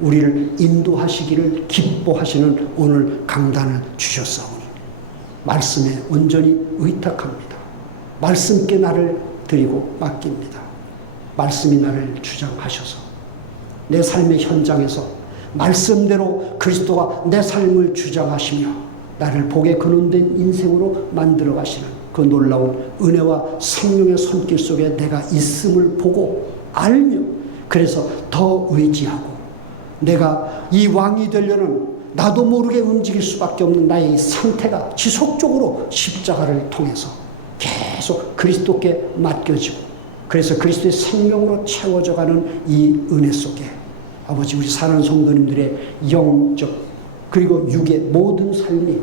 우리를 인도하시기를 기뻐하시는 오늘 강단을 주셨사오니 말씀에 온전히 의탁합니다. 말씀께 나를 드리고 맡깁니다. 말씀이 나를 주장하셔서 내 삶의 현장에서 말씀대로 그리스도가 내 삶을 주장하시며 나를 복에 근원된 인생으로 만들어 가시는 그 놀라운 은혜와 성령의 손길 속에 내가 있음을 보고 알며 그래서 더 의지하고 내가 이 왕이 되려는 나도 모르게 움직일 수밖에 없는 나의 상태가 지속적으로 십자가를 통해서 계속 그리스도께 맡겨지고 그래서 그리스도의 생명으로 채워져가는 이 은혜 속에 아버지 우리 사랑하는 성도님들의 영적 그리고 육의 모든 삶이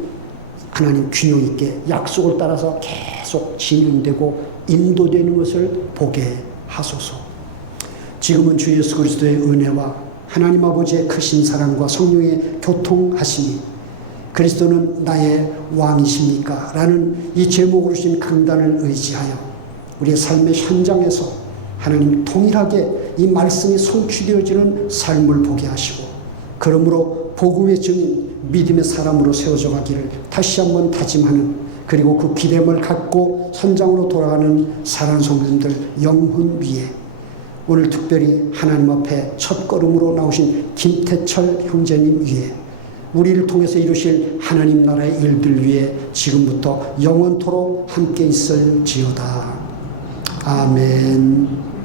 하나님 균형 있게 약속을 따라서 계속 진행되고 인도되는 것을 보게 하소서. 지금은 주 예수 그리스도의 은혜와 하나님 아버지의 크신 사랑과 성령의 교통하심이 그리스도는 나의 왕이십니까? 라는 이 제목으로 주신 강단을 의지하여 우리의 삶의 현장에서 하나님 동일하게 이 말씀이 성취되어지는 삶을 보게 하시고 그러므로 복음의 증인 믿음의 사람으로 세워져 가기를 다시 한번 다짐하는 그리고 그 기대감을 갖고 현장으로 돌아가는 사랑하는 성도님들 영혼 위에 오늘 특별히 하나님 앞에 첫걸음으로 나오신 김태철 형제님 위에 우리를 통해서 이루실 하나님 나라의 일들 위에 지금부터 영원토록 함께 있을지어다. 아멘.